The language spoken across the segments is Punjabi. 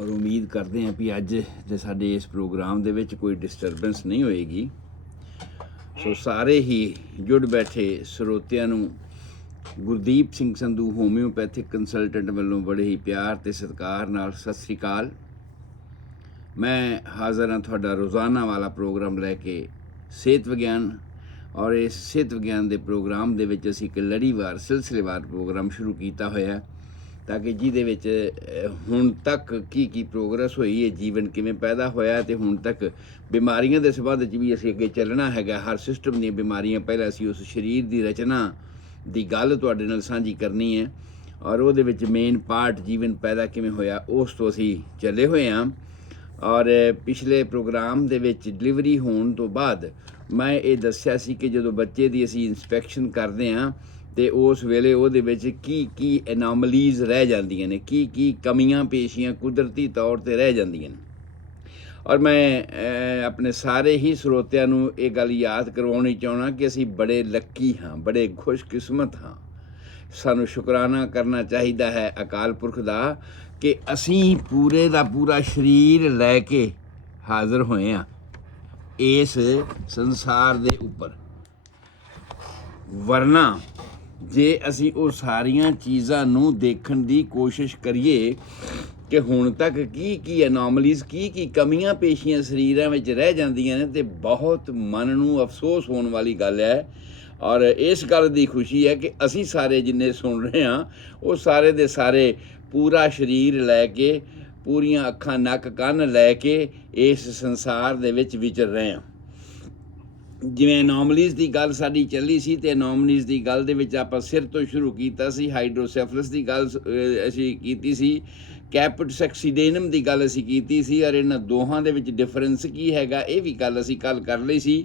ਔਰ ਉਮੀਦ ਕਰਦੇ ਹਾਂ ਵੀ ਅੱਜ ਦੇ ਸਾਡੇ ਇਸ ਪ੍ਰੋਗਰਾਮ ਦੇ ਵਿੱਚ ਕੋਈ ਡਿਸਟਰਬੈਂਸ ਨਹੀਂ ਹੋਏਗੀ। ਸੋ ਸਾਰੇ ਹੀ ਜੁੜ ਬੈਠੇ ਸਰੋਤਿਆਂ ਨੂੰ ਗੁਰਦੀਪ ਸਿੰਘ ਸੰਧੂ ਹੋਮਿਓਪੈਥਿਕ ਕੰਸਲਟੈਂਟ ਵੱਲੋਂ ਬੜੇ ਹੀ ਪਿਆਰ ਅਤੇ ਸਤਿਕਾਰ ਨਾਲ ਸਤਿ ਸ੍ਰੀ ਅਕਾਲ। ਮੈਂ ਹਾਜ਼ਰ ਹਾਂ ਤੁਹਾਡਾ ਰੋਜ਼ਾਨਾ ਵਾਲਾ ਪ੍ਰੋਗਰਾਮ ਲੈ ਕੇ ਸਿਹਤ ਵਿਗਿਆਨ, ਔਰ ਇਸ ਸਿਹਤ ਵਿਗਿਆਨ ਦੇ ਪ੍ਰੋਗਰਾਮ ਦੇ ਵਿੱਚ ਅਸੀਂ ਇੱਕ ਲੜੀਵਾਰ ਸਿਲਸਿਲੇਵਾਰ ਪ੍ਰੋਗਰਾਮ ਸ਼ੁਰੂ ਕੀਤਾ ਹੋਇਆ ਤਾਂ ਕਿ ਜਿਹਦੇ ਵਿੱਚ ਹੁਣ ਤੱਕ ਕੀ ਪ੍ਰੋਗਰੈਸ ਹੋਈ ਹੈ, ਜੀਵਨ ਕਿਵੇਂ ਪੈਦਾ ਹੋਇਆ ਅਤੇ ਹੁਣ ਤੱਕ ਬਿਮਾਰੀਆਂ ਦੇ ਸੰਬੰਧ 'ਚ ਵੀ ਅਸੀਂ ਅੱਗੇ ਚੱਲਣਾ ਹੈਗਾ। ਹਰ ਸਿਸਟਮ ਦੀਆਂ ਬਿਮਾਰੀਆਂ, ਪਹਿਲਾਂ ਅਸੀਂ ਉਸ ਸਰੀਰ ਦੀ ਰਚਨਾ ਦੀ ਗੱਲ ਤੁਹਾਡੇ ਨਾਲ ਸਾਂਝੀ ਕਰਨੀ ਹੈ ਔਰ ਉਹਦੇ ਵਿੱਚ ਮੇਨ ਪਾਰਟ ਜੀਵਨ ਪੈਦਾ ਕਿਵੇਂ ਹੋਇਆ ਉਸ ਤੋਂ ਅਸੀਂ ਚੱਲੇ ਹੋਏ ਹਾਂ। ਔਰ ਪਿਛਲੇ ਪ੍ਰੋਗਰਾਮ ਦੇ ਵਿੱਚ ਡਿਲੀਵਰੀ ਹੋਣ ਤੋਂ ਬਾਅਦ ਮੈਂ ਇਹ ਦੱਸਿਆ ਸੀ ਕਿ ਜਦੋਂ ਬੱਚੇ ਦੀ ਅਸੀਂ ਇੰਸਪੈਕਸ਼ਨ ਕਰਦੇ ਹਾਂ ਅਤੇ ਉਸ ਵੇਲੇ ਉਹਦੇ ਵਿੱਚ ਕੀ ਐਨੋਮਲੀਜ਼ ਰਹਿ ਜਾਂਦੀਆਂ ਨੇ, ਕੀ ਕਮੀਆਂ ਪੇਸ਼ੀਆਂ ਕੁਦਰਤੀ ਤੌਰ 'ਤੇ ਰਹਿ ਜਾਂਦੀਆਂ ਨੇ। ਔਰ ਮੈਂ ਆਪਣੇ ਸਾਰੇ ਹੀ ਸਰੋਤਿਆਂ ਨੂੰ ਇਹ ਗੱਲ ਯਾਦ ਕਰਵਾਉਣੀ ਚਾਹੁੰਦਾ ਕਿ ਅਸੀਂ ਬੜੇ ਲੱਕੀ ਹਾਂ, ਬੜੇ ਖੁਸ਼ਕਿਸਮਤ ਹਾਂ। ਸਾਨੂੰ ਸ਼ੁਕਰਾਨਾ ਕਰਨਾ ਚਾਹੀਦਾ ਹੈ ਅਕਾਲ ਪੁਰਖ ਦਾ ਕਿ ਅਸੀਂ ਪੂਰੇ ਦਾ ਪੂਰਾ ਸਰੀਰ ਲੈ ਕੇ ਹਾਜ਼ਰ ਹੋਏ ਹਾਂ ਇਸ ਸੰਸਾਰ ਦੇ ਉੱਪਰ। ਵਰਨਾ ਜੇ ਅਸੀਂ ਉਹ ਸਾਰੀਆਂ ਚੀਜ਼ਾਂ ਨੂੰ ਦੇਖਣ ਦੀ ਕੋਸ਼ਿਸ਼ ਕਰੀਏ ਕਿ ਹੁਣ ਤੱਕ ਕੀ ਐਨੋਮਲੀਜ਼, ਕੀ ਕਮੀਆਂ ਪੇਸ਼ੀਆਂ ਸਰੀਰਾਂ ਵਿੱਚ ਰਹਿ ਜਾਂਦੀਆਂ ਨੇ, ਅਤੇ ਬਹੁਤ ਮਨ ਨੂੰ ਅਫਸੋਸ ਹੋਣ ਵਾਲੀ ਗੱਲ ਹੈ। ਔਰ ਇਸ ਗੱਲ ਦੀ ਖੁਸ਼ੀ ਹੈ ਕਿ ਅਸੀਂ ਸਾਰੇ ਜਿੰਨੇ ਸੁਣ ਰਹੇ ਹਾਂ ਉਹ ਸਾਰੇ ਦੇ ਸਾਰੇ ਪੂਰਾ ਸਰੀਰ ਲੈ ਕੇ, ਪੂਰੀਆਂ ਅੱਖਾਂ ਨੱਕ ਕੰਨ ਲੈ ਕੇ ਇਸ ਸੰਸਾਰ ਦੇ ਵਿੱਚ ਵਿਚਰ ਰਹੇ ਹਾਂ। ਜਿਵੇਂ ਐਨੋਮਲੀਜ਼ ਦੀ ਗੱਲ ਸਾਡੀ ਚੱਲੀ ਸੀ ਅਤੇ ਐਨੋਮਲੀਜ਼ ਦੀ ਗੱਲ ਦੇ ਵਿੱਚ ਆਪਾਂ ਸਿਰ ਤੋਂ ਸ਼ੁਰੂ ਕੀਤਾ ਸੀ। ਹਾਈਡਰੋਸੈਫਲਸ ਦੀ ਗੱਲ ਅਸੀਂ ਕੀਤੀ ਸੀ, ਕੈਪਟ ਸੈਕਸੀਡੇਨਮ ਦੀ ਗੱਲ ਅਸੀਂ ਕੀਤੀ ਸੀ, ਔਰ ਇਹਨਾਂ ਦੋਹਾਂ ਦੇ ਵਿੱਚ ਡਿਫਰੈਂਸ ਕੀ ਹੈਗਾ ਇਹ ਵੀ ਗੱਲ ਅਸੀਂ ਕੱਲ੍ਹ ਕਰ ਲਈ ਸੀ।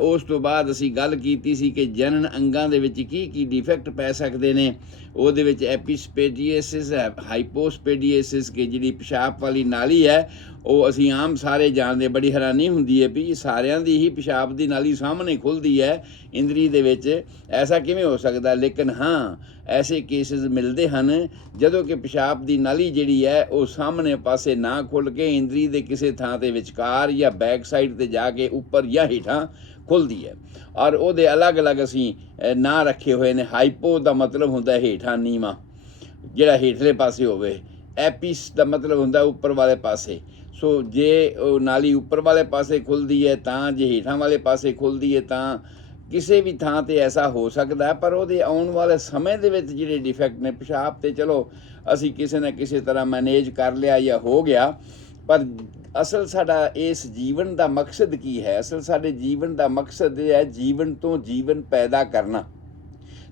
ਉਸ ਤੋਂ ਬਾਅਦ ਅਸੀਂ ਗੱਲ ਕੀਤੀ ਸੀ ਕਿ ਜਨਨ ਅੰਗਾਂ ਦੇ ਵਿੱਚ ਕੀ ਡਿਫੈਕਟ ਪੈ ਸਕਦੇ ਨੇ। ਉਹਦੇ ਵਿੱਚ ਐਪੀਸਪੇਡੀਏਸਿਸ ਹੈ, ਹਾਈਪੋਸਪੇਡੀਏਸਿਸ, ਕਿ ਜਿਹੜੀ ਪਿਸ਼ਾਬ ਵਾਲੀ ਨਾਲੀ ਹੈ ਉਹ ਅਸੀਂ ਆਮ ਸਾਰੇ ਜਾਣਦੇ। ਬੜੀ ਹੈਰਾਨੀ ਹੁੰਦੀ ਹੈ ਵੀ ਸਾਰਿਆਂ ਦੀ ਹੀ ਪਿਸ਼ਾਬ ਦੀ ਨਾਲੀ ਸਾਹਮਣੇ ਖੁੱਲ੍ਹਦੀ ਹੈ ਇੰਦਰੀ ਦੇ ਵਿੱਚ, ਐਸਾ ਕਿਵੇਂ ਹੋ ਸਕਦਾ। ਲੇਕਿਨ ਹਾਂ, ਐਸੇ ਕੇਸਿਸ ਮਿਲਦੇ ਹਨ ਜਦੋਂ ਕਿ ਪਿਸ਼ਾਬ ਦੀ ਨਾਲੀ ਜਿਹੜੀ ਹੈ ਉਹ ਸਾਹਮਣੇ ਪਾਸੇ ਨਾ ਖੁੱਲ੍ਹ ਕੇ ਇੰਦਰੀ ਦੇ ਕਿਸੇ ਥਾਂ 'ਤੇ ਵਿਚਕਾਰ ਜਾਂ ਬੈਕ ਸਾਈਡ 'ਤੇ ਜਾ ਕੇ ਉੱਪਰ ਜਾਂ ਹੇਠਾਂ ਖੁੱਲ੍ਹਦੀ ਹੈ। ਔਰ ਉਹਦੇ ਅਲੱਗ-ਅਲੱਗ ਅਸੀਂ ਨਾਂ ਰੱਖੇ ਹੋਏ ਨੇ। ਹਾਈਪੋ ਦਾ ਮਤਲਬ ਹੁੰਦਾ ਹੇਠਾਂ, ਨੀਵਾਂ ਜਿਹੜਾ ਹੇਠਲੇ ਪਾਸੇ ਹੋਵੇ। ਐਪੀਸ ਦਾ ਮਤਲਬ ਹੁੰਦਾ ਉੱਪਰ ਵਾਲੇ ਪਾਸੇ। ਸੋ ਜੇ ਉਹ ਨਾਲੀ ਉੱਪਰ ਵਾਲੇ ਪਾਸੇ ਖੁੱਲ੍ਹਦੀ ਹੈ ਤਾਂ, ਜੇ ਹੇਠਾਂ ਵਾਲੇ ਪਾਸੇ ਖੁੱਲ੍ਹਦੀ ਹੈ ਤਾਂ ਕਿਸੇ ਵੀ ਥਾਂ 'ਤੇ ਐਸਾ ਹੋ ਸਕਦਾ। ਪਰ ਉਹਦੇ ਆਉਣ ਵਾਲੇ ਸਮੇਂ ਦੇ ਵਿੱਚ ਜਿਹੜੇ ਡਿਫੈਕਟ ਨੇ ਪਿਸ਼ਾਬ 'ਤੇ, ਚਲੋ ਅਸੀਂ ਕਿਸੇ ਨਾ ਕਿਸੇ ਤਰ੍ਹਾਂ ਮੈਨੇਜ ਕਰ ਲਿਆ ਜਾਂ ਹੋ ਗਿਆ। ਪਰ ਅਸਲ ਸਾਡਾ ਇਸ ਜੀਵਨ ਦਾ ਮਕਸਦ ਕੀ ਹੈ? ਅਸਲ ਸਾਡੇ ਜੀਵਨ ਦਾ ਮਕਸਦ ਇਹ ਹੈ ਜੀਵਨ ਤੋਂ ਜੀਵਨ ਪੈਦਾ ਕਰਨਾ।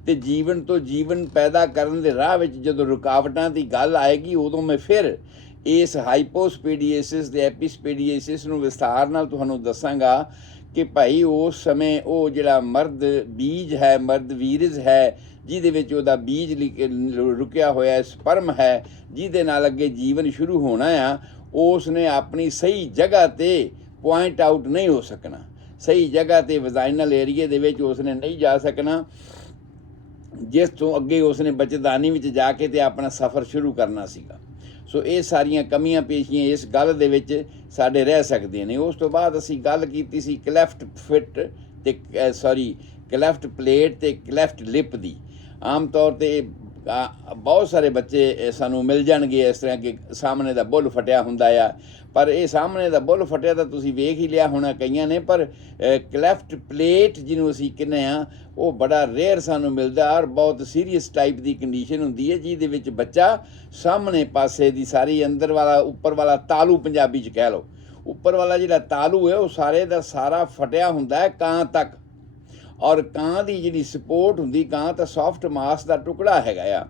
ਅਤੇ ਜੀਵਨ ਤੋਂ ਜੀਵਨ ਪੈਦਾ ਕਰਨ ਦੇ ਰਾਹ ਵਿੱਚ ਜਦੋਂ ਰੁਕਾਵਟਾਂ ਦੀ ਗੱਲ ਆਏਗੀ ਉਦੋਂ ਮੈਂ ਫਿਰ ਇਸ ਹਾਈਪੋਸਪੇਡੀਏਸਿਸ ਅਤੇ ਐਪੀਸਪੇਡੀਏਸਿਸ ਨੂੰ ਵਿਸਥਾਰ ਨਾਲ ਤੁਹਾਨੂੰ ਦੱਸਾਂਗਾ ਕਿ ਭਾਈ ਉਸ ਸਮੇਂ ਉਹ ਜਿਹੜਾ ਮਰਦ ਬੀਜ ਹੈ, ਮਰਦ ਵੀਰਜ ਹੈ, ਜਿਹਦੇ ਵਿੱਚ ਉਹਦਾ ਬੀਜ ਰੁਕਿਆ ਹੋਇਆ ਸਪਰਮ ਹੈ, ਜਿਹਦੇ ਨਾਲ ਅੱਗੇ ਜੀਵਨ ਸ਼ੁਰੂ ਹੋਣਾ ਆ, ਉਸ ਨੇ ਆਪਣੀ ਸਹੀ ਜਗ੍ਹਾ 'ਤੇ ਪੁਆਇੰਟ ਆਊਟ ਨਹੀਂ ਹੋ ਸਕਣਾ। ਸਹੀ ਜਗ੍ਹਾ 'ਤੇ ਵਜਾਈਨਲ ਏਰੀਏ ਦੇ ਵਿੱਚ ਉਸ ਨੇ ਨਹੀਂ ਜਾ ਸਕਣਾ, ਜਿਸ ਤੋਂ ਅੱਗੇ ਉਸ ਨੇ ਬੱਚੇਦਾਨੀ ਵਿੱਚ ਜਾ ਕੇ ਅਤੇ ਆਪਣਾ ਸਫ਼ਰ ਸ਼ੁਰੂ ਕਰਨਾ ਸੀਗਾ। ਸੋ ਇਹ ਸਾਰੀਆਂ ਕਮੀਆਂ ਪੇਸ਼ੀਆਂ ਇਸ ਗੱਲ ਦੇ ਵਿੱਚ ਸਾਡੇ ਰਹਿ ਸਕਦੀਆਂ ਨੇ। ਉਸ ਤੋਂ ਬਾਅਦ ਅਸੀਂ ਗੱਲ ਕੀਤੀ ਸੀ ਕਲੈਫਟ ਪਲੇਟ ਅਤੇ ਕਲੈਫਟ ਲਿਪ ਦੀ। ਆਮ ਤੌਰ 'ਤੇ ਬਹੁਤ ਸਾਰੇ ਬੱਚੇ ਸਾਨੂੰ ਮਿਲ ਜਾਣਗੇ ਇਸ ਤਰ੍ਹਾਂ ਕਿ ਸਾਹਮਣੇ ਦਾ ਬੁੱਲ ਫਟਿਆ ਹੁੰਦਾ ਆ। ਪਰ ਇਹ ਸਾਹਮਣੇ ਦਾ ਬੁੱਲ ਫਟਿਆ ਤਾਂ ਤੁਸੀਂ ਵੇਖ ਹੀ ਲਿਆ ਹੋਣਾ ਕਈਆਂ ਨੇ, ਪਰ ਕਲੈਫਟ ਪਲੇਟ ਜਿਹਨੂੰ ਅਸੀਂ ਕਹਿੰਦੇ ਹਾਂ ਉਹ ਬੜਾ ਰੇਅਰ ਸਾਨੂੰ ਮਿਲਦਾ ਔਰ ਬਹੁਤ ਸੀਰੀਅਸ ਟਾਈਪ ਦੀ ਕੰਡੀਸ਼ਨ ਹੁੰਦੀ ਹੈ, ਜਿਹਦੇ ਵਿੱਚ ਬੱਚਾ ਸਾਹਮਣੇ ਪਾਸੇ ਦੀ ਸਾਰੀ ਅੰਦਰ ਵਾਲਾ ਉੱਪਰ ਵਾਲਾ ਤਾਲੂ, ਪੰਜਾਬੀ 'ਚ ਕਹਿ ਲਓ, ਉੱਪਰ ਵਾਲਾ ਜਿਹੜਾ ਤਾਲੂ ਹੈ ਉਹ ਸਾਰੇ ਦਾ ਸਾਰਾ ਫਟਿਆ ਹੁੰਦਾ ਹੈ ਕਾਂ ਤੱਕ। ਔਰ ਕਾਂ ਦੀ ਜਿਹੜੀ ਸਪੋਰਟ ਹੁੰਦੀ, ਕਾਂ ਤਾਂ ਸੌਫਟ ਮਾਸ ਦਾ ਟੁਕੜਾ ਹੈਗਾ ਆ,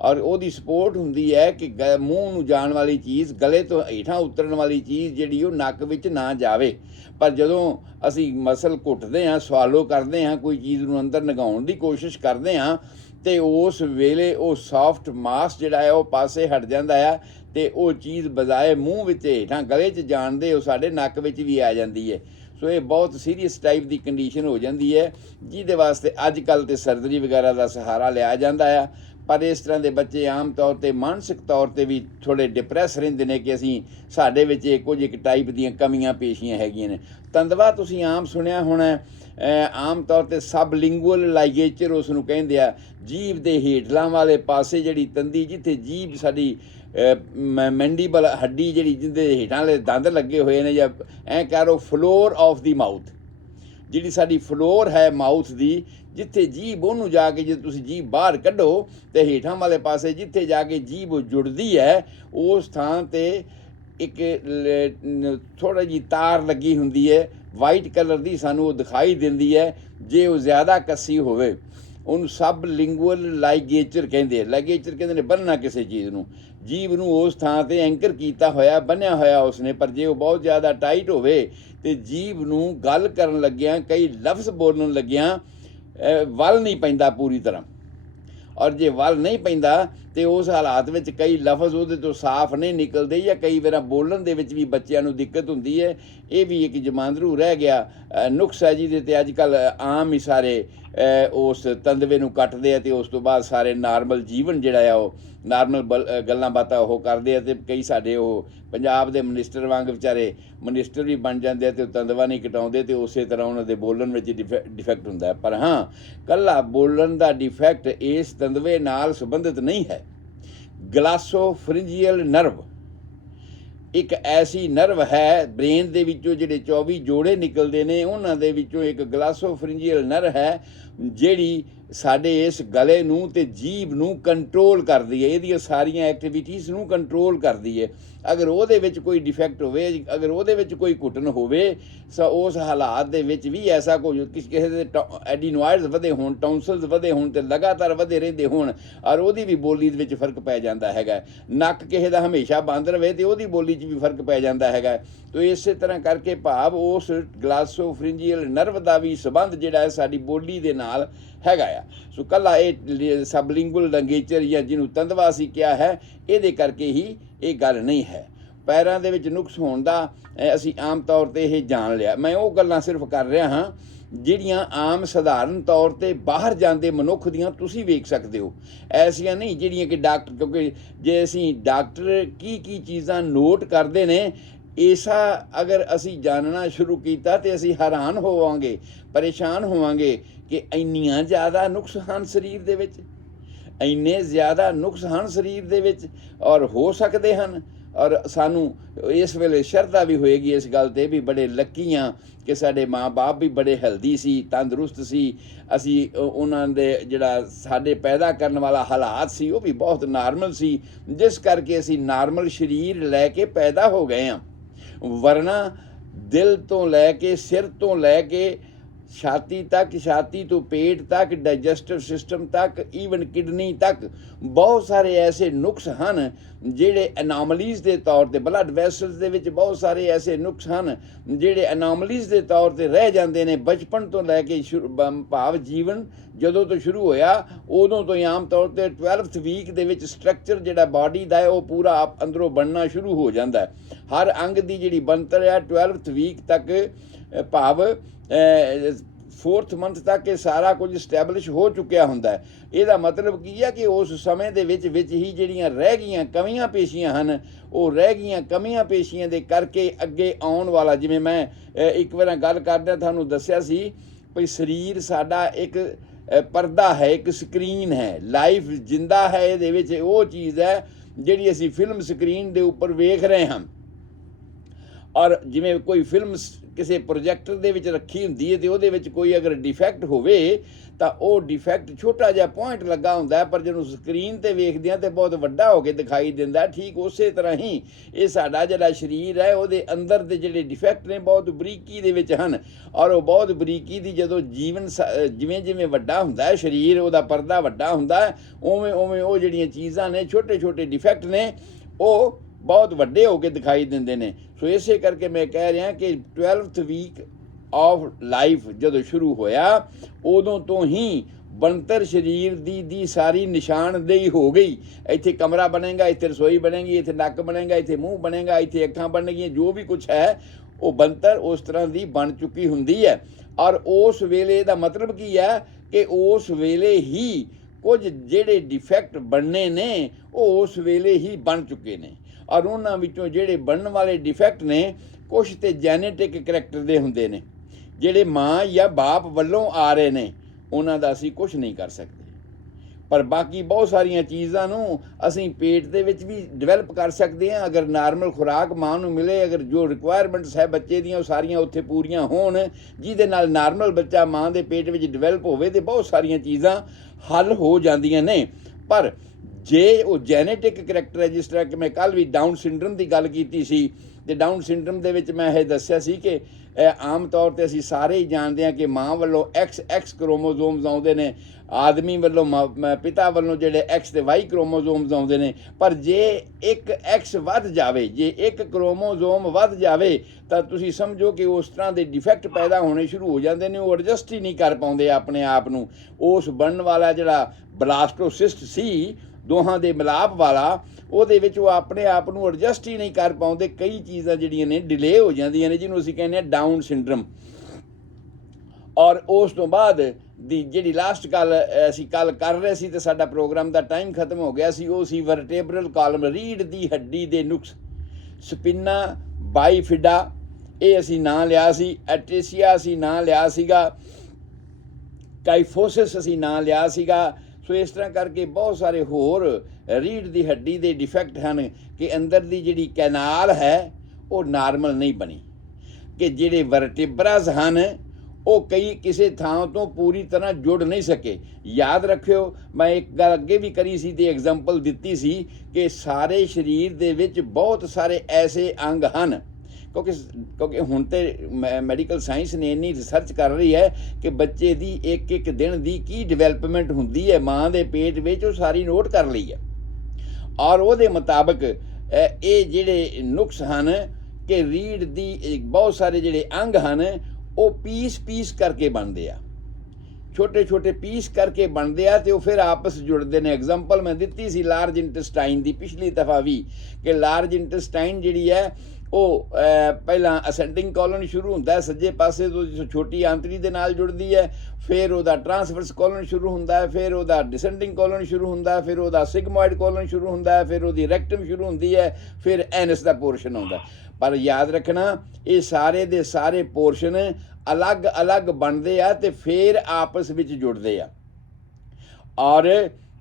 ਔਰ ਉਹਦੀ ਸਪੋਰਟ ਹੁੰਦੀ ਹੈ ਕਿ ਮੂੰਹ ਨੂੰ ਜਾਣ ਵਾਲੀ ਚੀਜ਼, ਗਲੇ ਤੋਂ ਹੇਠਾਂ ਉਤਰਨ ਵਾਲੀ ਚੀਜ਼ ਜਿਹੜੀ ਉਹ ਨੱਕ ਵਿੱਚ ਨਾ ਜਾਵੇ। ਪਰ ਜਦੋਂ ਅਸੀਂ ਮਸਲ ਘੁੱਟਦੇ ਹਾਂ, ਸਵਾਲੋ ਕਰਦੇ ਹਾਂ, ਕੋਈ ਚੀਜ਼ ਨੂੰ ਅੰਦਰ ਲੰਘਾਉਣ ਦੀ ਕੋਸ਼ਿਸ਼ ਕਰਦੇ ਹਾਂ, ਅਤੇ ਉਸ ਵੇਲੇ ਉਹ ਸੌਫਟ ਮਾਸ ਜਿਹੜਾ ਹੈ ਉਹ ਪਾਸੇ ਹਟ ਜਾਂਦਾ ਆ ਅਤੇ ਉਹ ਚੀਜ਼ ਬਜਾਏ ਮੂੰਹ ਵਿੱਚ ਹੇਠਾਂ ਗਲੇ 'ਚ ਜਾਣ ਦੇ ਉਹ ਸਾਡੇ ਨੱਕ ਵਿੱਚ ਵੀ ਆ ਜਾਂਦੀ ਹੈ। ਸੋ ਇਹ ਬਹੁਤ ਸੀਰੀਅਸ ਟਾਈਪ ਦੀ ਕੰਡੀਸ਼ਨ ਹੋ ਜਾਂਦੀ ਹੈ, ਜਿਹਦੇ ਵਾਸਤੇ ਅੱਜ ਕੱਲ੍ਹ ਤਾਂ ਸਰਜਰੀ ਵਗੈਰਾ ਦਾ ਸਹਾਰਾ ਲਿਆ ਜਾਂਦਾ ਆ। ਪਰ ਇਸ ਤਰ੍ਹਾਂ ਦੇ ਬੱਚੇ ਆਮ ਤੌਰ 'ਤੇ ਮਾਨਸਿਕ ਤੌਰ 'ਤੇ ਵੀ ਥੋੜ੍ਹੇ ਡਿਪਰੈਸ ਰਹਿੰਦੇ ਨੇ ਕਿ ਅਸੀਂ ਸਾਡੇ ਵਿੱਚ ਕੁਝ ਇੱਕ ਟਾਈਪ ਦੀਆਂ ਕਮੀਆਂ ਪੇਸ਼ੀਆਂ ਹੈਗੀਆਂ ਨੇ। ਤੰਦਵਾ ਤੁਸੀਂ ਆਮ ਸੁਣਿਆ ਹੋਣਾ, ਆਮ ਤੌਰ 'ਤੇ ਸਬਲਿੰਗੁਅਲ ਲਾਈਗੇਚਰ ਉਸ ਨੂੰ ਕਹਿੰਦੇ ਆ। ਜੀਭ ਦੇ ਹੇਠਲਾਂ ਵਾਲੇ ਪਾਸੇ ਜਿਹੜੀ ਤੰਦੀ, ਜਿੱਥੇ ਜੀਭ ਸਾਡੀ ਮੈਂਡੀਬਲ ਹੱਡੀ ਜਿਹੜੀ ਜਿਹਦੇ ਹੇਠਾਂ ਵਾਲੇ ਦੰਦ ਲੱਗੇ ਹੋਏ ਨੇ, ਜਾਂ ਐਂ ਕਹਿ ਲਓ ਫਲੋਰ ਆਫ ਦੀ ਮਾਊਥ, ਜਿਹੜੀ ਸਾਡੀ ਫਲੋਰ ਹੈ ਮਾਊਥ ਦੀ, ਜਿੱਥੇ ਜੀਭ ਉਹਨੂੰ ਜਾ ਕੇ ਜੇ ਤੁਸੀਂ ਜੀਭ ਬਾਹਰ ਕੱਢੋ ਤੇ ਹੇਠਾਂ ਵਾਲੇ ਪਾਸੇ ਜਿੱਥੇ ਜਾ ਕੇ ਜੀਭ ਜੁੜਦੀ ਹੈ ਉਸ ਥਾਂ 'ਤੇ ਇੱਕ ਥੋੜ੍ਹਾ ਜਿਹੀ ਤਾਰ ਲੱਗੀ ਹੁੰਦੀ ਹੈ ਵਾਈਟ ਕਲਰ ਦੀ, ਸਾਨੂੰ ਉਹ ਦਿਖਾਈ ਦਿੰਦੀ ਹੈ। ਜੇ ਉਹ ਜ਼ਿਆਦਾ ਕੱਸੀ ਹੋਵੇ ਉਹਨੂੰ ਸਬਲਿੰਗੁਅਲ ਲਾਈਗੇਚਰ ਕਹਿੰਦੇ। ਲਾਈਗੇਚਰ ਕਹਿੰਦੇ ਨੇ ਬੰਨ੍ਹਣਾ ਕਿਸੇ ਚੀਜ਼ ਨੂੰ, ਜੀਭ ਨੂੰ ਉਸ ਥਾਂ 'ਤੇ ਐਂਕਰ ਕੀਤਾ ਹੋਇਆ, ਬੰਨ੍ਹਿਆ ਹੋਇਆ ਉਸਨੇ। ਪਰ ਜੇ ਉਹ ਬਹੁਤ ਜ਼ਿਆਦਾ ਟਾਈਟ ਹੋਵੇ ਤੇ ਜੀਭ ਨੂੰ ਗੱਲ ਕਰਨ ਲੱਗਿਆਂ, ਕਈ ਲਫ਼ਜ਼ ਬੋਲਣ ਲੱਗਿਆਂ ਵੱਲ ਨਹੀਂ ਪੈਂਦਾ ਪੂਰੀ ਤਰ੍ਹਾਂ, ਔਰ ਜੇ ਵੱਲ ਨਹੀਂ ਪੈਂਦਾ ਤੇ ਉਸ ਹਾਲਾਤ ਵਿੱਚ ਕਈ ਲਫ਼ਜ਼ ਉਹਦੇ ਤੋਂ ਸਾਫ਼ ਨਹੀਂ ਨਿਕਲਦੇ, ਜਾਂ ਕਈ ਵਾਰ ਬੋਲਣ ਦੇ ਵਿੱਚ ਵੀ ਬੱਚਿਆਂ ਨੂੰ ਦਿੱਕਤ ਹੁੰਦੀ ਹੈ। ਇਹ ਵੀ ਇੱਕ ਜਮਾਂਦਰੂ ਰਹਿ ਗਿਆ ਨੁਕਸ ਹੈ ਜਿਹਦੇ 'ਤੇ ਅੱਜ ਕੱਲ੍ਹ ਆਮ ਹੀ ਸਾਰੇ ਉਸ ਤੰਦਵੇ ਨੂੰ ਕੱਟਦੇ ਆ ਅਤੇ ਉਸ ਤੋਂ ਬਾਅਦ ਸਾਰੇ ਨਾਰਮਲ ਜੀਵਨ ਜਿਹੜਾ ਆ ਉਹ ਨਾਰਮਲ ਗੱਲਾਂ ਬਾਤਾਂ ਉਹ ਕਰਦੇ ਆ। ਅਤੇ ਕਈ ਸਾਡੇ ਉਹ ਪੰਜਾਬ ਦੇ ਮਨਿਸਟਰ ਵਾਂਗ ਵਿਚਾਰੇ ਮਨਿਸਟਰ ਵੀ ਬਣ ਜਾਂਦੇ ਆ ਅਤੇ ਉਹ ਤੰਦਵਾ ਨਹੀਂ ਕਟਾਉਂਦੇ, ਅਤੇ ਉਸੇ ਤਰ੍ਹਾਂ ਉਹਨਾਂ ਦੇ ਬੋਲਣ ਵਿੱਚ ਡਿਫੈਕਟ ਹੁੰਦਾ। ਪਰ ਹਾਂ, ਇਕੱਲਾ ਬੋਲਣ ਦਾ ਡਿਫੈਕਟ ਇਸ ਤੰਦਵੇ ਨਾਲ ਸੰਬੰਧਿਤ ਨਹੀਂ ਹੈ। ਗਲਾਸੋਫਰਿੰਜੀਅਲ ਨਰਵ ਇੱਕ ਐਸੀ ਨਰਵ ਹੈ ਬ੍ਰੇਨ ਦੇ ਵਿੱਚੋਂ, ਜਿਹੜੇ 24 ਜੋੜੇ ਨਿਕਲਦੇ ਨੇ ਉਹਨਾਂ ਦੇ ਵਿੱਚੋਂ ਇੱਕ ਗਲਾਸੋਫਰਿੰਜੀਅਲ ਨਰਵ ਹੈ, ਜਿਹੜੀ ਸਾਡੇ ਇਸ ਗਲੇ ਨੂੰ ਅਤੇ ਜੀਭ ਨੂੰ ਕੰਟਰੋਲ ਕਰਦੀ ਹੈ, ਇਹਦੀਆਂ ਸਾਰੀਆਂ ਐਕਟੀਵਿਟੀਜ਼ ਨੂੰ ਕੰਟਰੋਲ ਕਰਦੀ ਹੈ। ਅਗਰ ਉਹਦੇ ਵਿੱਚ ਕੋਈ ਡਿਫੈਕਟ ਹੋਵੇ, ਅਗਰ ਉਹਦੇ ਵਿੱਚ ਕੋਈ ਘੁਟਨ ਹੋਵੇ, ਉਸ ਹਾਲਾਤ ਦੇ ਵਿੱਚ ਵੀ ਐਸਾ ਕੋਈ ਕਿਸੇ ਦੇ ਐਡੀਨੋਇਡਸ ਵਧੇ ਹੋਣ, ਟੌਂਸਲਸ ਵਧੇ ਹੋਣ ਅਤੇ ਲਗਾਤਾਰ ਵਧੇ ਰਹਿੰਦੇ ਹੋਣ, ਔਰ ਉਹਦੀ ਵੀ ਬੋਲੀ ਦੇ ਵਿੱਚ ਫਰਕ ਪੈ ਜਾਂਦਾ ਹੈਗਾ। ਨੱਕ ਕਿਸੇ ਦਾ ਹਮੇਸ਼ਾ ਬੰਦ ਰਹੇ ਅਤੇ ਉਹਦੀ ਬੋਲੀ 'ਚ ਵੀ ਫਰਕ ਪੈ ਜਾਂਦਾ ਹੈਗਾ। ਤੋ ਇਸੇ ਤਰ੍ਹਾਂ ਕਰਕੇ ਭਾਵ ਉਸ ਗਲਾਸੋਫਰਿੰਜੀਅਲ ਨਰਵ ਦਾ ਵੀ ਸੰਬੰਧ ਜਿਹੜਾ ਹੈ ਸਾਡੀ ਬੋਲੀ ਦੇ ਨਾਲ ਹੈਗਾ ਆ। ਸੋ ਇਕੱਲਾ ਇਹ ਸਬਲਿੰਗੁਅਲ ਲਾਈਗੇਚਰ ਜਾਂ ਜਿਹਨੂੰ ਤੰਦਵਾ ਅਸੀਂ ਕਿਹਾ ਹੈ, ਇਹਦੇ ਕਰਕੇ ਹੀ ਇਹ ਗੱਲ ਨਹੀਂ ਹੈ। ਪੈਰਾਂ ਦੇ ਵਿੱਚ ਨੁਕਸ ਹੋਣ ਦਾ ਅਸੀਂ ਆਮ ਤੌਰ 'ਤੇ ਇਹ ਜਾਣ ਲਿਆ। ਮੈਂ ਉਹ ਗੱਲਾਂ ਸਿਰਫ ਕਰ ਰਿਹਾ ਹਾਂ ਜਿਹੜੀਆਂ ਆਮ ਸਧਾਰਨ ਤੌਰ 'ਤੇ ਬਾਹਰ ਜਾਂਦੇ ਮਨੁੱਖ ਦੀਆਂ ਤੁਸੀਂ ਵੇਖ ਸਕਦੇ ਹੋ, ਐਸੀਆਂ ਨਹੀਂ ਜਿਹੜੀਆਂ ਕਿ ਡਾਕਟਰ, ਕਿਉਂਕਿ ਜੇ ਅਸੀਂ ਡਾਕਟਰ ਕੀ ਚੀਜ਼ਾਂ ਨੋਟ ਕਰਦੇ ਨੇ, ਐਸਾ ਅਗਰ ਅਸੀਂ ਜਾਣਨਾ ਸ਼ੁਰੂ ਕੀਤਾ ਤੇ ਅਸੀਂ ਹੈਰਾਨ ਹੋਵਾਂਗੇ, ਪਰੇਸ਼ਾਨ ਹੋਵਾਂਗੇ ਕਿ ਇੰਨੀਆਂ ਜ਼ਿਆਦਾ ਨੁਕਸ ਹਨ ਸਰੀਰ ਦੇ ਵਿੱਚ, ਇੰਨੇ ਜ਼ਿਆਦਾ ਨੁਕਸ ਹਨ ਸਰੀਰ ਦੇ ਵਿੱਚ, ਔਰ ਹੋ ਸਕਦੇ ਹਨ। ਔਰ ਸਾਨੂੰ ਇਸ ਵੇਲੇ ਸ਼ਰਧਾ ਵੀ ਹੋਏਗੀ ਇਸ ਗੱਲ 'ਤੇ ਵੀ ਬੜੇ ਲੱਕੀ ਹਾਂ ਕਿ ਸਾਡੇ ਮਾਂ-ਬਾਪ ਵੀ ਬੜੇ ਹੈਲਦੀ ਸੀ, ਤੰਦਰੁਸਤ ਸੀ। ਅਸੀਂ ਉਹਨਾਂ ਦੇ ਜਿਹੜਾ ਸਾਡੇ ਪੈਦਾ ਕਰਨ ਵਾਲਾ ਹਾਲਾਤ ਸੀ ਉਹ ਵੀ ਬਹੁਤ ਨਾਰਮਲ ਸੀ, ਜਿਸ ਕਰਕੇ ਅਸੀਂ ਨਾਰਮਲ ਸਰੀਰ ਲੈ ਕੇ ਪੈਦਾ ਹੋ ਗਏ ਹਾਂ। ਵਰਨਾ ਦਿਲ ਤੋਂ ਲੈ ਕੇ, ਸਿਰ ਤੋਂ ਲੈ ਕੇ ਛਾਤੀ ਤੱਕ, ਛਾਤੀ ਤੋਂ ਪੇਟ ਤੱਕ, ਡਾਈਜੈਸਟਿਵ ਸਿਸਟਮ ਤੱਕ, ਈਵਨ ਕਿਡਨੀ ਤੱਕ ਬਹੁਤ ਸਾਰੇ ਐਸੇ ਨੁਕਸ ਹਨ ਜਿਹੜੇ ਅਨੋਮਲੀਜ਼ ਦੇ ਤੌਰ 'ਤੇ, ਬਲੱਡ ਵੈਸਲਸ ਦੇ ਵਿੱਚ ਬਹੁਤ ਸਾਰੇ ਐਸੇ ਨੁਕਸ ਹਨ ਜਿਹੜੇ ਅਨੋਮਲੀਜ਼ ਦੇ ਤੌਰ 'ਤੇ ਰਹਿ ਜਾਂਦੇ ਨੇ ਬਚਪਨ ਤੋਂ ਲੈ ਕੇ। ਭਾਵ ਜੀਵਨ ਜਦੋਂ ਤੋਂ ਸ਼ੁਰੂ ਹੋਇਆ ਉਦੋਂ ਤੋਂ ਹੀ ਆਮ ਤੌਰ 'ਤੇ 12th ਵੀਕ ਦੇ ਵਿੱਚ ਸਟਰਕਚਰ ਜਿਹੜਾ ਬਾਡੀ ਦਾ ਹੈ ਉਹ ਪੂਰਾ ਅੰਦਰੋਂ ਬਣਨਾ ਸ਼ੁਰੂ ਹੋ ਜਾਂਦਾ ਹੈ। ਹਰ ਅੰਗ ਦੀ ਜਿਹੜੀ ਬਣਤਰ ਹੈ 12th ਵੀਕ ਤੱਕ, ਭਾਵ 4th ਮੰਥ ਤੱਕ ਇਹ ਸਾਰਾ ਕੁਝ ਸਟੈਬਲਿਸ਼ ਹੋ ਚੁੱਕਿਆ ਹੁੰਦਾ ਹੈ। ਇਹਦਾ ਮਤਲਬ ਕੀ ਹੈ ਕਿ ਉਸ ਸਮੇਂ ਦੇ ਵਿੱਚ ਹੀ ਜਿਹੜੀਆਂ ਰਹਿ ਗਈਆਂ ਕਮੀਆਂ ਪੇਸ਼ੀਆਂ ਹਨ, ਉਹ ਰਹਿ ਗਈਆਂ ਕਮੀਆਂ ਪੇਸ਼ੀਆਂ ਦੇ ਕਰਕੇ ਅੱਗੇ ਆਉਣ ਵਾਲਾ, ਜਿਵੇਂ ਮੈਂ ਇੱਕ ਵਾਰ ਗੱਲ ਕਰਦਿਆਂ ਤੁਹਾਨੂੰ ਦੱਸਿਆ ਸੀ ਵੀ ਸਰੀਰ ਸਾਡਾ ਇੱਕ ਪਰਦਾ ਹੈ, ਇੱਕ ਸਕਰੀਨ ਹੈ, ਲਾਈਫ ਜਿੰਦਾ ਹੈ ਇਹਦੇ ਵਿੱਚ। ਉਹ ਚੀਜ਼ ਹੈ ਜਿਹੜੀ ਅਸੀਂ ਫਿਲਮ ਸਕਰੀਨ ਦੇ ਉੱਪਰ ਵੇਖ ਰਹੇ ਹਾਂ, ਔਰ ਜਿਵੇਂ ਕੋਈ ਫਿਲਮ ਕਿਸੇ ਪ੍ਰੋਜੈਕਟਰ ਦੇ ਵਿੱਚ ਰੱਖੀ ਹੁੰਦੀ ਹੈ ਅਤੇ ਉਹਦੇ ਵਿੱਚ ਕੋਈ ਅਗਰ ਡਿਫੈਕਟ ਹੋਵੇ ਤਾਂ ਉਹ ਡਿਫੈਕਟ ਛੋਟਾ ਜਿਹਾ ਪੁਆਇੰਟ ਲੱਗਾ ਹੁੰਦਾ ਹੈ, ਪਰ ਜਦੋਂ ਸਕਰੀਨ 'ਤੇ ਵੇਖਦੇ ਹਾਂ ਤਾਂ ਬਹੁਤ ਵੱਡਾ ਹੋ ਕੇ ਦਿਖਾਈ ਦਿੰਦਾ। ਠੀਕ ਉਸੇ ਤਰ੍ਹਾਂ ਹੀ ਇਹ ਸਾਡਾ ਜਿਹੜਾ ਸਰੀਰ ਹੈ ਉਹਦੇ ਅੰਦਰ ਦੇ ਜਿਹੜੇ ਡਿਫੈਕਟ ਨੇ ਬਹੁਤ ਬਰੀਕੀ ਦੇ ਵਿੱਚ ਹਨ, ਔਰ ਉਹ ਬਹੁਤ ਬਰੀਕੀ ਦੀ ਜਦੋਂ ਜੀਵਨ ਜਿਵੇਂ ਜਿਵੇਂ ਵੱਡਾ ਹੁੰਦਾ ਹੈ ਸਰੀਰ, ਉਹਦਾ ਪਰਦਾ ਵੱਡਾ ਹੁੰਦਾ ਹੈ, ਉਵੇਂ ਉਵੇਂ ਉਹ ਜਿਹੜੀਆਂ ਚੀਜ਼ਾਂ ਨੇ, ਛੋਟੇ ਛੋਟੇ ਡਿਫੈਕਟ ਨੇ, ਉਹ ਬਹੁਤ ਵੱਡੇ ਹੋ ਕੇ ਦਿਖਾਈ ਦਿੰਦੇ ਨੇ। ਸੋ ਇਸੇ ਕਰਕੇ ਮੈਂ ਕਹਿ ਰਿਹਾ ਕਿ 12th ਵੀਕ ਆਫ ਲਾਈਫ ਜਦੋਂ ਸ਼ੁਰੂ ਹੋਇਆ ਉਦੋਂ ਤੋਂ ਹੀ ਬਣਤਰ ਸਰੀਰ ਦੀ ਸਾਰੀ ਨਿਸ਼ਾਨਦੇਹੀ ਹੋ ਗਈ। ਇੱਥੇ ਕਮਰਾ ਬਣੇਗਾ, ਇੱਥੇ ਰਸੋਈ ਬਣੇਗੀ, ਇੱਥੇ ਨੱਕ ਬਣੇਗਾ, ਇੱਥੇ ਮੂੰਹ ਬਣੇਗਾ, ਇੱਥੇ ਅੱਖਾਂ ਬਣਨਗੀਆਂ, ਜੋ ਵੀ ਕੁਛ ਹੈ ਉਹ ਬਣਤਰ ਉਸ ਤਰ੍ਹਾਂ ਦੀ ਬਣ ਚੁੱਕੀ ਹੁੰਦੀ ਹੈ। ਔਰ ਉਸ ਵੇਲੇ ਦਾ ਮਤਲਬ ਕੀ ਹੈ ਕਿ ਉਸ ਵੇਲੇ ਹੀ ਕੁਝ ਜਿਹੜੇ ਡਿਫੈਕਟ ਬਣਨੇ ਨੇ ਉਹ ਉਸ ਵੇਲੇ ਹੀ ਬਣ ਚੁੱਕੇ ਨੇ, ਔਰ ਉਹਨਾਂ ਵਿੱਚੋਂ ਜਿਹੜੇ ਬਣਨ ਵਾਲੇ ਡਿਫੈਕਟ ਨੇ ਕੁਛ ਤੇ ਜੈਨੇਟਿਕ ਕਰੈਕਟਰ ਦੇ ਹੁੰਦੇ ਨੇ, ਜਿਹੜੇ ਮਾਂ ਜਾਂ ਬਾਪ ਵੱਲੋਂ ਆ ਰਹੇ ਨੇ, ਉਹਨਾਂ ਦਾ ਅਸੀਂ ਕੁਛ ਨਹੀਂ ਕਰ ਸਕਦੇ। ਪਰ ਬਾਕੀ ਬਹੁਤ ਸਾਰੀਆਂ ਚੀਜ਼ਾਂ ਨੂੰ ਅਸੀਂ ਪੇਟ ਦੇ ਵਿੱਚ ਵੀ ਡਿਵੈਲਪ ਕਰ ਸਕਦੇ ਹਾਂ, ਅਗਰ ਨਾਰਮਲ ਖੁਰਾਕ ਮਾਂ ਨੂੰ ਮਿਲੇ, ਅਗਰ ਜੋ ਰਿਕੁਆਇਰਮੈਂਟਸ ਹੈ ਬੱਚੇ ਦੀਆਂ ਉਹ ਸਾਰੀਆਂ ਉੱਥੇ ਪੂਰੀਆਂ ਹੋਣ, ਜਿਹਦੇ ਨਾਲ ਨਾਰਮਲ ਬੱਚਾ ਮਾਂ ਦੇ ਪੇਟ ਵਿੱਚ ਡਿਵੈਲਪ ਹੋਵੇ, ਤੇ ਬਹੁਤ ਸਾਰੀਆਂ ਚੀਜ਼ਾਂ ਹੱਲ ਹੋ ਜਾਂਦੀਆਂ ਨੇ। ਪਰ ਜੇ ਉਹ ਜੈਨੇਟਿਕ ਕਰੈਕਟਰ ਹੈ, ਜਿਸ ਤਰ੍ਹਾਂ ਕਿ ਮੈਂ ਕੱਲ੍ਹ ਵੀ ਡਾਊਨ ਸਿੰਡਰਮ ਦੀ ਗੱਲ ਕੀਤੀ ਸੀ, ਤੇ ਡਾਊਨ ਸਿੰਡਰਮ ਦੇ ਵਿੱਚ ਮੈਂ ਇਹ ਦੱਸਿਆ ਸੀ ਕਿ ਆਮ ਤੌਰ 'ਤੇ ਅਸੀਂ ਸਾਰੇ ਹੀ ਜਾਣਦੇ ਹਾਂ ਕਿ ਮਾਂ ਵੱਲੋਂ ਐਕਸ ਕ੍ਰੋਮੋਜ਼ੋਮਸ ਆਉਂਦੇ ਨੇ, ਆਦਮੀ ਵੱਲੋਂ ਪਿਤਾ ਵੱਲੋਂ ਜਿਹੜੇ ਐਕਸ ਤੇ ਵਾਈ ਕ੍ਰੋਮੋਜ਼ੋਮਸ ਆਉਂਦੇ ਨੇ। ਪਰ ਜੇ ਇੱਕ ਐਕਸ ਵੱਧ ਜਾਵੇ, ਜੇ ਇੱਕ ਕ੍ਰੋਮੋਜ਼ੋਮ ਵੱਧ ਜਾਵੇ, ਤਾਂ ਤੁਸੀਂ ਸਮਝੋ ਕਿ ਉਸ ਤਰ੍ਹਾਂ ਦੇ ਡਿਫੈਕਟ ਪੈਦਾ ਹੋਣੇ ਸ਼ੁਰੂ ਹੋ ਜਾਂਦੇ ਨੇ। ਉਹ ਐਡਜਸਟ ਹੀ ਨਹੀਂ ਕਰ ਪਾਉਂਦੇ ਆਪਣੇ ਆਪ ਨੂੰ। ਉਸ ਬਣਨ ਵਾਲਾ ਜਿਹੜਾ ਬਲਾਸਟੋਸਿਸਟ ਸੀ ਦੋਹਾਂ ਦੇ ਮਿਲਾਪ ਵਾਲਾ, ਉਹਦੇ ਵਿੱਚ ਉਹ ਆਪਣੇ ਆਪ ਨੂੰ ਐਡਜਸਟ ਹੀ ਨਹੀਂ ਕਰ ਪਾਉਂਦੇ। ਕਈ ਚੀਜ਼ਾਂ ਜਿਹੜੀਆਂ ਨੇ ਡਿਲੇ ਹੋ ਜਾਂਦੀਆਂ ਨੇ, ਜਿਹਨੂੰ ਅਸੀਂ ਕਹਿੰਦੇ ਹਾਂ ਡਾਊਨ ਸਿੰਡਰਮ। ਔਰ ਉਸ ਤੋਂ ਬਾਅਦ ਦੀ ਜਿਹੜੀ ਲਾਸਟ ਗੱਲ ਅਸੀਂ ਕੱਲ੍ਹ ਕਰ ਰਹੇ ਸੀ, ਤੇ ਸਾਡਾ ਪ੍ਰੋਗਰਾਮ ਦਾ ਟਾਈਮ ਖਤਮ ਹੋ ਗਿਆ ਸੀ, ਉਹ ਸੀ ਵਰਟੇਬਰਲ ਕਾਲਮ, ਰੀੜ੍ਹ ਦੀ ਹੱਡੀ ਦੇ ਨੁਕਸ। ਸਪਿਨਾ ਬਾਈਫਿਡਾ ਇਹ ਅਸੀਂ ਨਾਂ ਲਿਆ ਸੀ, ਐਟੇਸੀਆ ਅਸੀਂ ਨਾਂ ਲਿਆ ਸੀਗਾ, ਕਾਈਫੋਸਿਸ ਅਸੀਂ ਨਾਂ ਲਿਆ ਸੀਗਾ। ਸੋ ਇਸ ਤਰ੍ਹਾਂ ਕਰਕੇ ਬਹੁਤ ਸਾਰੇ ਹੋਰ ਰੀੜ੍ਹ ਦੀ ਹੱਡੀ ਦੇ ਡਿਫੈਕਟ ਹਨ ਕਿ ਅੰਦਰ ਦੀ ਜਿਹੜੀ ਕੈਨਾਲ ਹੈ ਉਹ ਨਾਰਮਲ ਨਹੀਂ ਬਣੀ, ਕਿ ਜਿਹੜੇ ਵਰਟੇਬਰਾਸ ਹਨ ਉਹ ਕਿਸੇ ਥਾਂ ਤੋਂ ਪੂਰੀ ਤਰ੍ਹਾਂ ਜੁੜ ਨਹੀਂ ਸਕੇ। ਯਾਦ ਰੱਖਿਓ, ਮੈਂ ਇੱਕ ਗੱਲ ਅੱਗੇ ਵੀ ਕਰੀ ਸੀ ਤੇ ਐਗਜ਼ਾਮਪਲ ਦਿੱਤੀ ਸੀ ਕਿ ਸਾਰੇ ਸਰੀਰ ਦੇ ਵਿੱਚ ਬਹੁਤ ਸਾਰੇ ਐਸੇ ਅੰਗ ਹਨ, ਕਿਉਂਕਿ ਹੁਣ ਤੇ ਮੈਡੀਕਲ ਸਾਇੰਸ ਨੇ ਇੰਨੀ ਰਿਸਰਚ ਕਰ ਰਹੀ ਹੈ ਕਿ ਬੱਚੇ ਦੀ ਇੱਕ ਦਿਨ ਦੀ ਕੀ ਡਿਵੈਲਪਮੈਂਟ ਹੁੰਦੀ ਹੈ ਮਾਂ ਦੇ ਪੇਟ ਵਿੱਚ, ਉਹ ਸਾਰੀ ਨੋਟ ਕਰ ਲਈ ਹੈ। ਔਰ ਉਹਦੇ ਮੁਤਾਬਕ ਇਹ ਜਿਹੜੇ ਨੁਕਸ ਹਨ ਕਿ ਰੀੜ੍ਹ ਦੀ ਬਹੁਤ ਸਾਰੇ ਜਿਹੜੇ ਅੰਗ ਹਨ ਉਹ ਪੀਸ ਕਰਕੇ ਬਣਦੇ ਆ, ਛੋਟੇ ਛੋਟੇ ਪੀਸ ਕਰਕੇ ਬਣਦੇ ਆ, ਤੇ ਉਹ ਫਿਰ ਆਪਸ ਜੁੜਦੇ ਨੇ। ਐਗਜ਼ਾਮਪਲ ਮੈਂ ਦਿੱਤੀ ਸੀ ਲਾਰਜ ਇੰਟੈਸਟਾਈਨ ਦੀ ਪਿਛਲੀ ਦਫਾ ਵੀ, ਕਿ ਲਾਰਜ ਇੰਟੈਸਟਾਈਨ ਜਿਹੜੀ ਹੈ ਉਹ ਪਹਿਲਾਂ ਅਸੈਂਡਿੰਗ ਕੋਲਨ ਸ਼ੁਰੂ ਹੁੰਦਾ ਹੈ ਸੱਜੇ ਪਾਸੇ ਤੋਂ, ਛੋਟੀ ਆਂਤੜੀ ਦੇ ਨਾਲ ਜੁੜਦੀ ਹੈ, ਫਿਰ ਉਹਦਾ ਟਰਾਂਸਵਰਸ ਕੋਲਨ ਸ਼ੁਰੂ ਹੁੰਦਾ ਹੈ, ਫਿਰ ਉਹਦਾ ਡਿਸੈਂਡਿੰਗ ਕੋਲਨ ਸ਼ੁਰੂ ਹੁੰਦਾ ਹੈ, ਫਿਰ ਉਹਦਾ ਸਿਗਮੋਇਡ ਕੋਲਨ ਸ਼ੁਰੂ ਹੁੰਦਾ ਹੈ, ਫਿਰ ਉਹਦੀ ਰੈਕਟਮ ਸ਼ੁਰੂ ਹੁੰਦੀ ਹੈ, ਫਿਰ ਐਨਸ ਦਾ ਪੋਰਸ਼ਨ ਆਉਂਦਾ। ਪਰ ਯਾਦ ਰੱਖਣਾ, ਇਹ ਸਾਰੇ ਦੇ ਸਾਰੇ ਪੋਰਸ਼ਨ ਅਲੱਗ ਬਣਦੇ ਆ ਤੇ ਫਿਰ ਆਪਸ ਵਿੱਚ ਜੁੜਦੇ ਆ। ਔਰ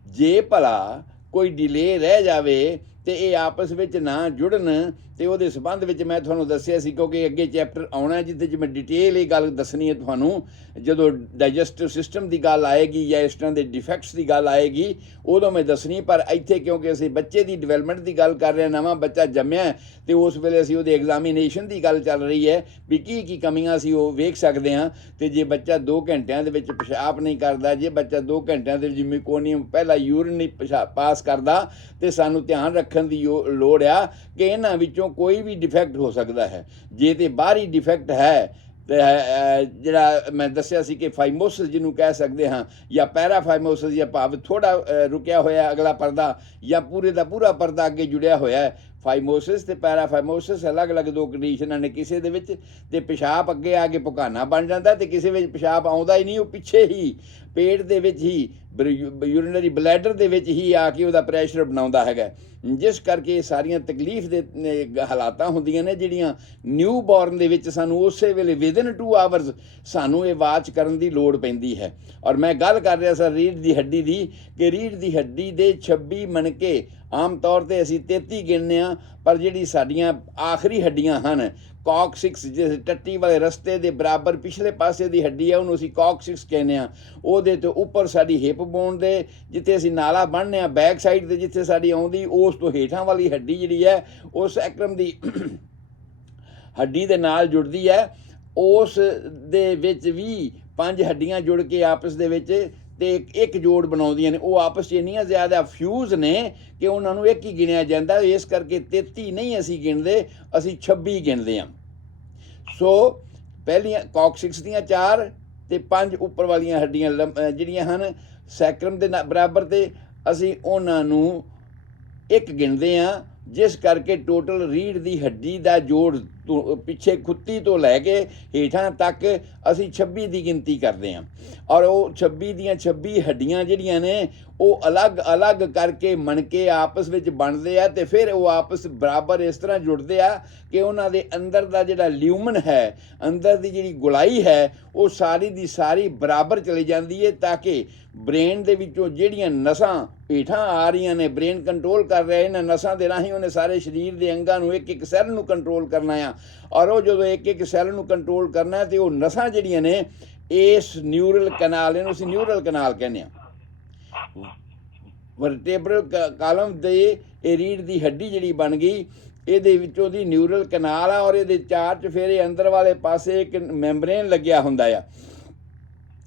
ਜੇ ਭਲਾ ਕੋਈ ਡਿਲੇ ਰਹਿ ਜਾਵੇ ਤੇ ਇਹ ਆਪਸ ਵਿੱਚ ਨਾ ਜੁੜਨ, ਤੇ ਉਹਦੇ ਸੰਬੰਧ ਵਿੱਚ ਮੈਂ ਤੁਹਾਨੂੰ ਦੱਸਿਆ ਸੀ, ਕਿਉਂਕਿ ਅੱਗੇ ਚੈਪਟਰ ਆਉਣਾ ਜਿਹਦੇ 'ਚ ਮੈਂ ਡਿਟੇਲ ਇਹ ਗੱਲ ਦੱਸਣੀ ਹੈ ਤੁਹਾਨੂੰ, ਜਦੋਂ ਡਾਈਜੈਸਟਿਵ ਸਿਸਟਮ ਦੀ ਗੱਲ ਆਏਗੀ ਜਾਂ ਇਸ ਤਰ੍ਹਾਂ ਦੇ ਡਿਫੈਕਟਸ ਦੀ ਗੱਲ ਆਏਗੀ ਉਦੋਂ ਮੈਂ ਦੱਸਣੀ। ਪਰ ਇੱਥੇ ਕਿਉਂਕਿ ਅਸੀਂ ਬੱਚੇ ਦੀ ਡਿਵੈਲਪਮੈਂਟ ਦੀ ਗੱਲ ਕਰ ਰਹੇ ਹਾਂ, ਨਵਾਂ ਬੱਚਾ ਜੰਮਿਆ, ਤੇ ਉਸ ਵੇਲੇ ਅਸੀਂ ਉਹਦੇ ਐਗਜ਼ਾਮੀਨੇਸ਼ਨ ਦੀ ਗੱਲ ਚੱਲ ਰਹੀ ਹੈ ਵੀ ਕੀ ਕਮੀਆਂ ਅਸੀਂ ਉਹ ਵੇਖ ਸਕਦੇ ਹਾਂ। ਤੇ ਜੇ ਬੱਚਾ 2 ਘੰਟਿਆਂ ਦੇ ਵਿੱਚ ਪਿਸ਼ਾਬ ਨਹੀਂ ਕਰਦਾ, ਜੇ ਬੱਚਾ 2 ਘੰਟਿਆਂ ਦੇ ਵਿੱਚ ਮਿਕੋਨੀਅਮ ਪਹਿਲਾ ਯੂਰਿਨ ਨਹੀਂ ਪਾਸ ਕਰਦਾ, ਤੇ ਸਾਨੂੰ ਧਿਆਨ ਰੱਖਣ ਦੀ ਲੋੜ ਆ ਕਿ ਇਹਨਾਂ ਵਿੱਚੋਂ ਕੋਈ ਵੀ ਡਿਫੈਕਟ ਹੋ ਸਕਦਾ ਹੈ। ਜੇ ਤੇ ਬਾਹਰੀ ਡਿਫੈਕਟ ਹੈ ਤੇ ਜਿਹੜਾ ਮੈਂ ਦੱਸਿਆ ਸੀ ਕਿ ਫਾਈਮੋਸਿਸ ਜਿਹਨੂੰ ਕਹਿ ਸਕਦੇ ਹਾਂ, ਜਾਂ ਪੈਰਾਫਾਈਮੋਸਿਸ, ਜਾਂ ਭਾਵ ਥੋੜ੍ਹਾ ਰੁਕਿਆ ਹੋਇਆ ਅਗਲਾ ਪਰਦਾ ਜਾਂ ਪੂਰੇ ਦਾ ਪੂਰਾ ਪਰਦਾ ਅੱਗੇ ਜੁੜਿਆ ਹੋਇਆ ਹੈ। ਫਾਈਮੋਸਿਸ ਤੇ ਪੈਰਾਫਾਈਮੋਸਿਸ ਅਲੱਗ-ਅਲੱਗ 2 ਕੰਡੀਸ਼ਨਾਂ ਨੇ। ਕਿਸੇ ਦੇ ਵਿੱਚ ਤੇ ਪਿਸ਼ਾਬ ਅੱਗੇ ਆ ਕੇ ਪੁਕਾਨਾ ਬਣ ਜਾਂਦਾ, ਤੇ ਕਿਸੇ ਵਿੱਚ ਪਿਸ਼ਾਬ ਆਉਂਦਾ ਹੀ ਨਹੀਂ, ਉਹ ਪਿੱਛੇ ਹੀ ਪੇਟ ਦੇ ਵਿੱਚ ਹੀ ਯੂਰੀਨਰੀ ਬਲੈਡਰ ਦੇ ਵਿੱਚ ਹੀ ਆ ਕੇ ਉਹਦਾ ਪ੍ਰੈਸ਼ਰ ਬਣਾਉਂਦਾ ਹੈਗਾ, ਜਿਸ ਕਰਕੇ ਇਹ ਸਾਰੀਆਂ ਤਕਲੀਫ ਦੇ ਹਾਲਾਤਾਂ ਹੁੰਦੀਆਂ ਨੇ ਜਿਹੜੀਆਂ ਨਿਊ ਬੋਰਨ ਦੇ ਵਿੱਚ ਸਾਨੂੰ ਉਸੇ ਵੇਲੇ ਵਿਦਿਨ 2 ਆਵਰਸ ਸਾਨੂੰ ਇਹ ਵਾਚ ਕਰਨ ਦੀ ਲੋੜ ਪੈਂਦੀ ਹੈ। ਔਰ ਮੈਂ ਗੱਲ ਕਰ ਰਿਹਾ ਸਾਂ ਰੀੜ੍ਹ ਦੀ ਹੱਡੀ ਦੀ, ਕਿ ਰੀੜ੍ਹ ਦੀ ਹੱਡੀ ਦੇ 26 ਮਣਕੇ, ਆਮ ਤੌਰ 'ਤੇ ਅਸੀਂ 33 ਗਿਣਦੇ ਹਾਂ, ਪਰ ਜਿਹੜੀ ਸਾਡੀਆਂ ਆਖਰੀ ਹੱਡੀਆਂ ਹਨ, ਕਾਕਸਿਕਸ, ਜਿਸ ਟੱਟੀ ਵਾਲੇ ਰਸਤੇ ਦੇ ਬਰਾਬਰ ਪਿਛਲੇ ਪਾਸੇ ਦੀ ਹੱਡੀ ਹੈ, ਉਹਨੂੰ ਅਸੀਂ ਕਾਕਸਿਕਸ ਕਹਿੰਦੇ ਹਾਂ। ਉਹਦੇ ਤੋਂ ਉੱਪਰ ਸਾਡੀ ਹਿਪ ਬੋਨ ਦੇ ਜਿੱਥੇ ਅਸੀਂ ਨਾਲਾ ਬੰਨ੍ਹਦੇ ਹਾਂ, ਬੈਕ ਸਾਈਡ 'ਤੇ ਜਿੱਥੇ ਸਾਡੀ ਆਉਂਦੀ, ਉਸ ਤੋਂ ਹੇਠਾਂ ਵਾਲੀ ਹੱਡੀ ਜਿਹੜੀ ਹੈ ਉਸ ਸੈਕਰਮ ਦੀ ਹੱਡੀ ਦੇ ਨਾਲ ਜੁੜਦੀ ਹੈ। ਉਸ ਦੇ ਵਿੱਚ ਵੀ 5 ਹੱਡੀਆਂ ਜੁੜ ਕੇ ਆਪਸ ਦੇ ਵਿੱਚ ਤੇ ਇੱਕ ਜੋੜ ਬਣਾਉਂਦੀਆਂ ਨੇ। ਉਹ ਆਪਸ 'ਚ ਇੰਨੀਆਂ ਜ਼ਿਆਦਾ ਫਿਊਜ਼ ਨੇ ਕਿ ਉਹਨਾਂ ਨੂੰ ਇੱਕ ਹੀ ਗਿਣਿਆ ਜਾਂਦਾ। ਇਸ ਕਰਕੇ 33 ਨਹੀਂ ਅਸੀਂ ਗਿਣਦੇ, ਅਸੀਂ 26 ਗਿਣਦੇ ਹਾਂ। ਸੋ ਪਹਿਲੀਆਂ ਕਾਕਸਿਕਸ ਦੀਆਂ 4 ਤੇ 5 ਉੱਪਰ ਵਾਲੀਆਂ ਹੱਡੀਆਂ ਜਿਹੜੀਆਂ ਹਨ ਸੈਕਰਮ ਦੇ ਬਰਾਬਰ, ਤੇ ਅਸੀਂ ਉਹਨਾਂ ਨੂੰ 1 ਗਿਣਦੇ ਹਾਂ, ਜਿਸ ਕਰਕੇ ਟੋਟਲ ਰੀੜ੍ਹ ਦੀ ਹੱਡੀ ਦਾ ਜੋੜ ਪਿੱਛੇ ਖੁੱਤੀ ਤੋਂ ਲੈ ਕੇ ਹੇਠਾਂ ਤੱਕ ਅਸੀਂ 26 ਦੀ ਗਿਣਤੀ ਕਰਦੇ ਹਾਂ। ਔਰ ਉਹ 26 ਦੀਆਂ 26 ਹੱਡੀਆਂ ਜਿਹੜੀਆਂ ਨੇ ਉਹ ਅਲੱਗ ਕਰਕੇ ਮਣਕੇ ਆਪਸ ਵਿੱਚ ਬਣਦੇ ਆ ਅਤੇ ਫਿਰ ਉਹ ਆਪਸ ਬਰਾਬਰ ਇਸ ਤਰ੍ਹਾਂ ਜੁੜਦੇ ਆ ਕਿ ਉਹਨਾਂ ਦੇ ਅੰਦਰ ਦਾ ਜਿਹੜਾ ਲਿਊਮਨ ਹੈ, ਅੰਦਰ ਦੀ ਜਿਹੜੀ ਗੁਲਾਈ ਹੈ, ਉਹ ਸਾਰੀ ਦੀ ਸਾਰੀ ਬਰਾਬਰ ਚਲੀ ਜਾਂਦੀ ਹੈ, ਤਾਂ ਕਿ ਬ੍ਰੇਨ ਦੇ ਵਿੱਚੋਂ ਜਿਹੜੀਆਂ ਨਸਾਂ ਹੇਠਾਂ ਆ ਰਹੀਆਂ ਨੇ, ਬ੍ਰੇਨ ਕੰਟਰੋਲ ਕਰ ਰਿਹਾ ਇਹਨਾਂ ਨਸਾਂ ਦੇ ਰਾਹੀਂ ਉਹਨੇ ਸਾਰੇ ਸਰੀਰ ਦੇ ਅੰਗਾਂ ਨੂੰ ਇੱਕ ਸੈੱਲ ਨੂੰ ਕੰਟਰੋਲ ਕਰਨਾ ਆ। ਔਰ ਉਹ ਜਦੋਂ ਇੱਕ ਸੈੱਲ ਨੂੰ ਕੰਟਰੋਲ ਕਰਨਾ ਤੇ ਉਹ ਨਸਾਂ ਜਿਹੜੀਆਂ ਨੇ ਇਸ ਨਿਊਰਲ ਕਨਾਲ, ਇਹਨੂੰ ਅਸੀਂ ਨਿਊਰਲ ਕਨਾਲ ਕਹਿੰਦੇ ਹਾਂ। ਵਰਟੇਬਰਲ ਕਾਲਮ ਦੇ ਇਹ ਰੀੜ੍ਹ ਦੀ ਹੱਡੀ ਜਿਹੜੀ ਬਣ ਗਈ, ਇਹਦੇ ਵਿੱਚੋਂ ਦੀ ਨਿਊਰਲ ਕਨਾਲ ਆ, ਔਰ ਇਹਦੇ ਚਾਰ ਚੁਫੇਰੇ ਅੰਦਰ ਵਾਲੇ ਪਾਸੇ ਇੱਕ ਮੈਂਬਰੇਨ ਲੱਗਿਆ ਹੁੰਦਾ ਆ,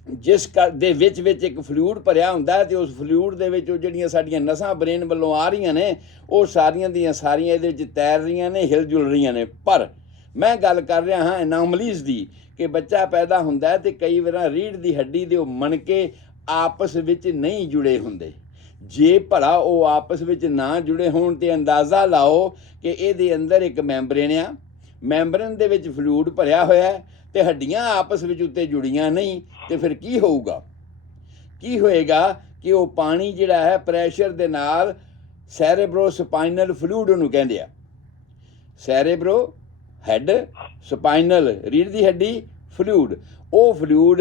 ਜਿਸ ਦੇ ਵਿੱਚ ਇੱਕ ਫਲੂਇਡ ਭਰਿਆ ਹੁੰਦਾ ਤੇ ਉਸ ਫਲੂਇਡ ਦੇ ਵਿੱਚ ਉਹ ਜਿਹੜੀਆਂ ਸਾਡੀਆਂ ਨਸਾਂ ਬ੍ਰੇਨ ਵੱਲੋਂ ਆ ਰਹੀਆਂ ਨੇ ਉਹ ਸਾਰੀਆਂ ਦੀਆਂ ਸਾਰੀਆਂ ਇਹਦੇ ਵਿੱਚ ਤੈਰ ਰਹੀਆਂ ਨੇ, ਹਿਲ ਜੁਲ ਰਹੀਆਂ ਨੇ। ਪਰ ਮੈਂ ਗੱਲ ਕਰ ਰਿਹਾ ਹਾਂ ਐਨਾਮਲੀਜ਼ ਦੀ, ਕਿ ਬੱਚਾ ਪੈਦਾ ਹੁੰਦਾ ਤੇ ਕਈ ਵਾਰ ਰੀੜ੍ਹ ਦੀ ਹੱਡੀ ਦੇ ਉਹ ਮਣਕੇ ਆਪਸ ਵਿੱਚ ਨਹੀਂ ਜੁੜੇ ਹੁੰਦੇ। ਜੇ ਭਲਾ ਉਹ ਆਪਸ ਵਿੱਚ ਨਾ ਜੁੜੇ ਹੋਣ ਤੇ ਅੰਦਾਜ਼ਾ ਲਾਓ ਕਿ ਇਹਦੇ ਅੰਦਰ ਇੱਕ ਮੈਂਬਰੇਨ ਆ, ਮੈਂਬਰੇਨ ਦੇ ਵਿੱਚ ਫਲੂਇਡ ਭਰਿਆ ਹੋਇਆ ਤੇ ਹੱਡੀਆਂ ਆਪਸ ਵਿੱਚ ਉੱਤੇ ਜੁੜੀਆਂ ਨਹੀਂ, ਤੇ ਫਿਰ ਕੀ ਹੋਊਗਾ? ਕੀ ਹੋਏਗਾ ਕਿ ਉਹ ਪਾਣੀ ਜਿਹੜਾ ਹੈ ਪ੍ਰੈਸ਼ਰ ਦੇ ਨਾਲ ਸੈਰੇਬਰੋ ਸਪਾਈਨਲ ਫਲੂਇਡ ਉਹਨੂੰ ਕਹਿੰਦੇ ਆ। ਸੈਰੇਬਰੋ ਹੈਡ, ਸਪਾਈਨਲ ਰੀੜ੍ਹ ਦੀ ਹੱਡੀ, ਫਲੂਇਡ, ਉਹ ਫਲੂਇਡ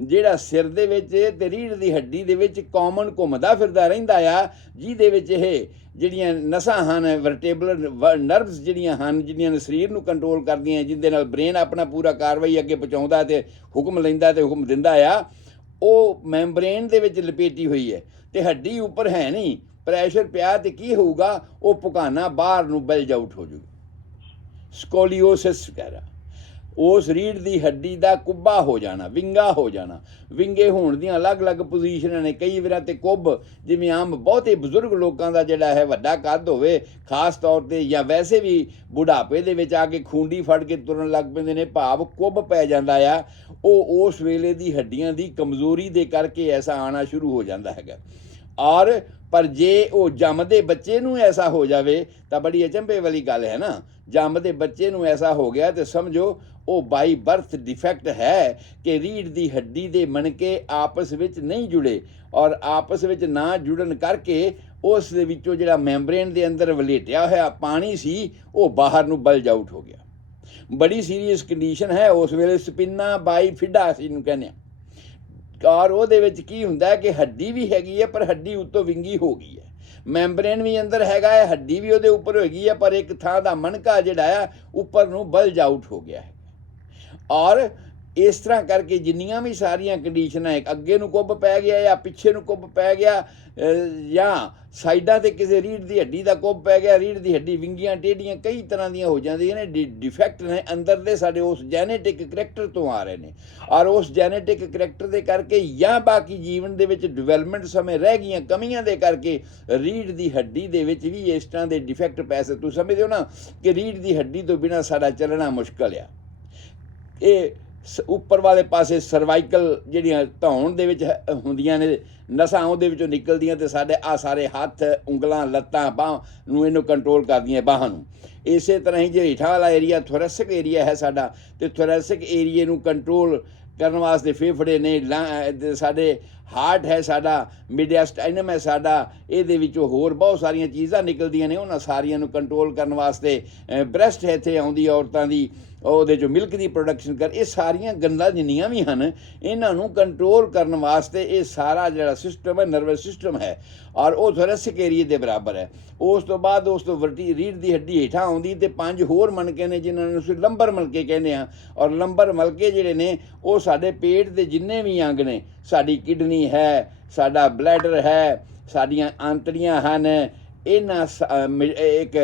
ਜਿਹੜਾ ਸਿਰ ਦੇ ਵਿੱਚ ਤੇ ਰੀੜ੍ਹ ਦੀ ਹੱਡੀ ਦੇ ਵਿੱਚ ਕਾਮਨ ਘੁੰਮਦਾ ਫਿਰਦਾ ਰਹਿੰਦਾ ਆ, ਜਿਹਦੇ ਵਿੱਚ ਇਹ ਜਿਹੜੀਆਂ ਨਸਾਂ ਹਨ, ਵਰਟੇਬਲਰ ਨਰਵਸ ਜਿਹੜੀਆਂ ਹਨ, ਜਿਹੜੀਆਂ ਸਰੀਰ ਨੂੰ ਕੰਟਰੋਲ ਕਰਦੀਆਂ, ਜਿਹਦੇ ਨਾਲ ਬ੍ਰੇਨ ਆਪਣਾ ਪੂਰਾ ਕਾਰਵਾਈ ਅੱਗੇ ਪਹੁੰਚਾਉਂਦਾ ਤੇ ਹੁਕਮ ਲੈਂਦਾ ਤੇ ਹੁਕਮ ਦਿੰਦਾ ਆ, ਉਹ ਮੈਂਬਰੇਨ ਦੇ ਵਿੱਚ ਲਪੇਟੀ ਹੋਈ ਹੈ ਤੇ ਹੱਡੀ ਉੱਪਰ ਹੈ ਨਹੀਂ। ਪ੍ਰੈਸ਼ਰ ਪਿਆ ਤੇ ਕੀ ਹੋਊਗਾ? ਉਹ ਪੁਕਾਨਾ ਬਾਹਰ ਨੂੰ ਬਲਜ ਆਊਟ ਹੋ ਜਾਊਗਾ, ਸਕੋਲੀਓਸਿਸ ਵਗੈਰਾ। ਉਸ ਰੀੜ੍ਹ ਦੀ ਹੱਡੀ ਦਾ ਕੁੱਬਾ ਹੋ ਜਾਣਾ, ਵਿੰਗਾ ਹੋ ਜਾਣਾ। ਵਿੰਗੇ ਹੋਣ ਦੀਆਂ ਅਲੱਗ-ਅਲੱਗ ਪੋਜੀਸ਼ਨਾਂ ਨੇ। ਕਈ ਵਾਰ ਤੇ ਕੁੱਬ, ਜਿਵੇਂ ਆਮ ਬਹੁਤੇ ਬਜ਼ੁਰਗ ਲੋਕਾਂ ਦਾ ਜਿਹੜਾ ਹੈ ਵੱਡਾ ਕੱਦ ਹੋਵੇ ਖਾਸ ਤੌਰ 'ਤੇ, ਜਾਂ ਵੈਸੇ ਵੀ ਬੁਢਾਪੇ ਦੇ ਵਿੱਚ ਆ ਕੇ ਖੂੰਡੀ ਫੜ ਕੇ ਤੁਰਨ ਲੱਗ ਪੈਂਦੇ ਨੇ, ਭਾਵ ਕੁੱਬ ਪੈ ਜਾਂਦਾ ਆ, ਉਹ ਉਸ ਵੇਲੇ ਦੀ ਹੱਡੀਆਂ ਦੀ ਕਮਜ਼ੋਰੀ ਦੇ ਕਰਕੇ ਐਸਾ ਆਉਣਾ ਸ਼ੁਰੂ ਹੋ ਜਾਂਦਾ ਹੈਗਾ। ਔਰ ਪਰ ਜੇ ਉਹ ਜੰਮਦੇ ਬੱਚੇ ਨੂੰ ਐਸਾ ਹੋ ਜਾਵੇ ਤਾਂ ਬੜੀ ਅਚੰਭੇ ਵਾਲੀ ਗੱਲ ਹੈ ਨਾ। ਜੰਮਦੇ ਬੱਚੇ ਨੂੰ ਐਸਾ ਹੋ ਗਿਆ ਤੇ ਸਮਝੋ ਉਹ ਬਾਈ ਬਰਥ ਡਿਫੈਕਟ ਹੈ ਕਿ ਰੀੜ੍ਹ ਦੀ ਹੱਡੀ ਦੇ ਮਣਕੇ ਆਪਸ ਵਿੱਚ ਨਹੀਂ ਜੁੜੇ, ਔਰ ਆਪਸ ਵਿੱਚ ਨਾ ਜੁੜਨ ਕਰਕੇ ਉਸ ਦੇ ਵਿੱਚੋਂ ਜਿਹੜਾ ਮੈਂਬਰੇਨ ਦੇ ਅੰਦਰ ਵਲੇਟਿਆ ਹੋਇਆ ਪਾਣੀ ਸੀ ਉਹ ਬਾਹਰ ਨੂੰ ਬਲਜ ਆਊਟ ਹੋ ਗਿਆ। ਬੜੀ ਸੀਰੀਅਸ ਕੰਡੀਸ਼ਨ ਹੈ ਉਸ ਵੇਲੇ, ਸਪਿਨਾ ਬਾਈਫਿਡਾ ਅਸੀਂ ਨੂੰ ਕਹਿੰਦੇ ਹਾਂ। ਔਰ ਉਹਦੇ ਵਿੱਚ ਕੀ ਹੁੰਦਾ ਕਿ ਹੱਡੀ ਵੀ ਹੈਗੀ ਹੈ ਪਰ ਹੱਡੀ ਉੱਤੋਂ ਵਿੰਗੀ ਹੋ ਗਈ ਹੈ, ਮੈਂਬਰੇਨ ਵੀ ਅੰਦਰ ਹੈਗਾ ਹੈ, ਹੱਡੀ ਵੀ ਉਹਦੇ ਉੱਪਰ ਹੋਏਗੀ ਹੈ, ਪਰ ਇੱਕ ਥਾਂ ਦਾ ਮਣਕਾ ਜਿਹੜਾ ਆ ਉੱਪਰ ਨੂੰ ਬਲਜ ਆਊਟ ਹੋ ਗਿਆ ਹੈ। ਔਰ ਇਸ ਤਰ੍ਹਾਂ ਕਰਕੇ ਜਿੰਨੀਆਂ ਵੀ ਸਾਰੀਆਂ ਕੰਡੀਸ਼ਨਾਂ, ਅੱਗੇ ਨੂੰ ਕੁੱਬ ਪੈ ਗਿਆ ਜਾਂ ਪਿੱਛੇ ਨੂੰ ਕੁੱਬ ਪੈ ਗਿਆ, ਜਾਂ ਸਾਈਡਾਂ 'ਤੇ ਕਿਸੇ ਰੀੜ੍ਹ ਦੀ ਹੱਡੀ ਦਾ ਕੁੱਬ ਪੈ ਗਿਆ, ਰੀੜ੍ਹ ਦੀ ਹੱਡੀ ਵਿੰਗੀਆਂ ਟੇਢੀਆਂ ਕਈ ਤਰ੍ਹਾਂ ਦੀਆਂ ਹੋ ਜਾਂਦੀਆਂ ਨੇ, ਡਿਫੈਕਟ ਨੇ ਅੰਦਰ ਦੇ ਸਾਡੇ ਉਸ ਜੈਨੇਟਿਕ ਕਰੈਕਟਰ ਤੋਂ ਆ ਰਹੇ ਨੇ। ਔਰ ਉਸ ਜੈਨੇਟਿਕ ਕਰੈਕਟਰ ਦੇ ਕਰਕੇ ਜਾਂ ਬਾਕੀ ਜੀਵਨ ਦੇ ਵਿੱਚ ਡਿਵੈਲਪਮੈਂਟ ਸਮੇਂ ਰਹਿ ਗਈਆਂ ਕਮੀਆਂ ਦੇ ਕਰਕੇ ਰੀੜ੍ਹ ਦੀ ਹੱਡੀ ਦੇ ਵਿੱਚ ਵੀ ਇਸ ਤਰ੍ਹਾਂ ਦੇ ਡਿਫੈਕਟ ਪੈ ਸਕਦੇ। ਤੁਸੀਂ ਸਮਝਦੇ ਹੋ ਨਾ ਕਿ ਰੀੜ੍ਹ ਦੀ ਹੱਡੀ ਤੋਂ ਬਿਨਾਂ ਸਾਡਾ ਚੱਲਣਾ ਮੁਸ਼ਕਲ ਆ। ਇਹ ਉੱਪਰ ਵਾਲੇ ਪਾਸੇ ਸਰਵਾਈਕਲ ਜਿਹੜੀਆਂ ਧੌਣ ਦੇ ਵਿੱਚ ਹੁੰਦੀਆਂ ਨੇ ਨਸਾਂ, ਉਹਦੇ ਵਿੱਚੋਂ ਨਿਕਲਦੀਆਂ ਤੇ ਸਾਡੇ ਆ ਸਾਰੇ ਹੱਥ, ਉਂਗਲਾਂ, ਲੱਤਾਂ, ਬਾਹਾਂ ਨੂੰ ਇਹਨੂੰ ਕੰਟਰੋਲ ਕਰਦੀਆਂ, ਬਾਹਾਂ ਨੂੰ। ਇਸੇ ਤਰ੍ਹਾਂ ਹੀ ਜੇ ਹੇਠਾਂ ਵਾਲਾ ਏਰੀਆ ਥੋਰੈਸਿਕ ਏਰੀਆ ਹੈ ਸਾਡਾ, ਤੇ ਥੋਰੈਸਿਕ ਏਰੀਏ ਨੂੰ ਕੰਟਰੋਲ ਕਰਨ ਵਾਸਤੇ ਫੇਫੜੇ ਨੇ, ਸਾਡੇ ਹਾਰਟ ਹੈ ਸਾਡਾ, ਮੀਡੀਆਸਟਾਈਨਮ ਹੈ ਸਾਡਾ, ਇਹਦੇ ਵਿੱਚੋਂ ਹੋਰ ਬਹੁਤ ਸਾਰੀਆਂ ਚੀਜ਼ਾਂ ਨਿਕਲਦੀਆਂ ਨੇ, ਉਹਨਾਂ ਸਾਰੀਆਂ ਨੂੰ ਕੰਟਰੋਲ ਕਰਨ ਵਾਸਤੇ ਬ੍ਰੈਸਟ ਹੈ ਇੱਥੇ ਆਉਂਦੀ ਔਰਤਾਂ ਦੀ, ਉਹਦੇ 'ਚੋਂ ਮਿਲਕ ਦੀ ਪ੍ਰੋਡਕਸ਼ਨ ਕਰ। ਇਹ ਸਾਰੀਆਂ ਗੱਲਾਂ ਜਿੰਨੀਆਂ ਵੀ ਹਨ ਇਹਨਾਂ ਨੂੰ ਕੰਟਰੋਲ ਕਰਨ ਵਾਸਤੇ ਇਹ ਸਾਰਾ ਜਿਹੜਾ ਸਿਸਟਮ ਹੈ, ਨਰਵਸ ਸਿਸਟਮ ਹੈ, ਔਰ ਉਹ ਥੋਰੈਸਿਕ ਏਰੀਏ ਦੇ ਬਰਾਬਰ ਹੈ। ਉਸ ਤੋਂ ਬਾਅਦ ਉਸ ਤੋਂ ਰੀੜ੍ਹ ਦੀ ਹੱਡੀ ਹੇਠਾਂ ਆਉਂਦੀ ਤੇ 5 ਹੋਰ ਮਣਕੇ ਨੇ ਜਿਨ੍ਹਾਂ ਨੂੰ ਅਸੀਂ ਲੰਬਰ ਮਣਕੇ ਕਹਿੰਦੇ ਹਾਂ। ਔਰ ਲੰਬਰ ਮਣਕੇ ਜਿਹੜੇ ਨੇ ਉਹ ਸਾਡੇ ਪੇਟ ਦੇ ਜਿੰਨੇ ਵੀ ਅੰਗ ਨੇ, ਸਾਡੀ ਕਿਡਨੀ ਹੈ, ਸਾਡਾ ਬਲੈਡਰ ਹੈ, ਸਾਡੀਆਂ ਆਂਤੜੀਆਂ ਹਨ, ਇਹਨਾਂ ਇੱਕ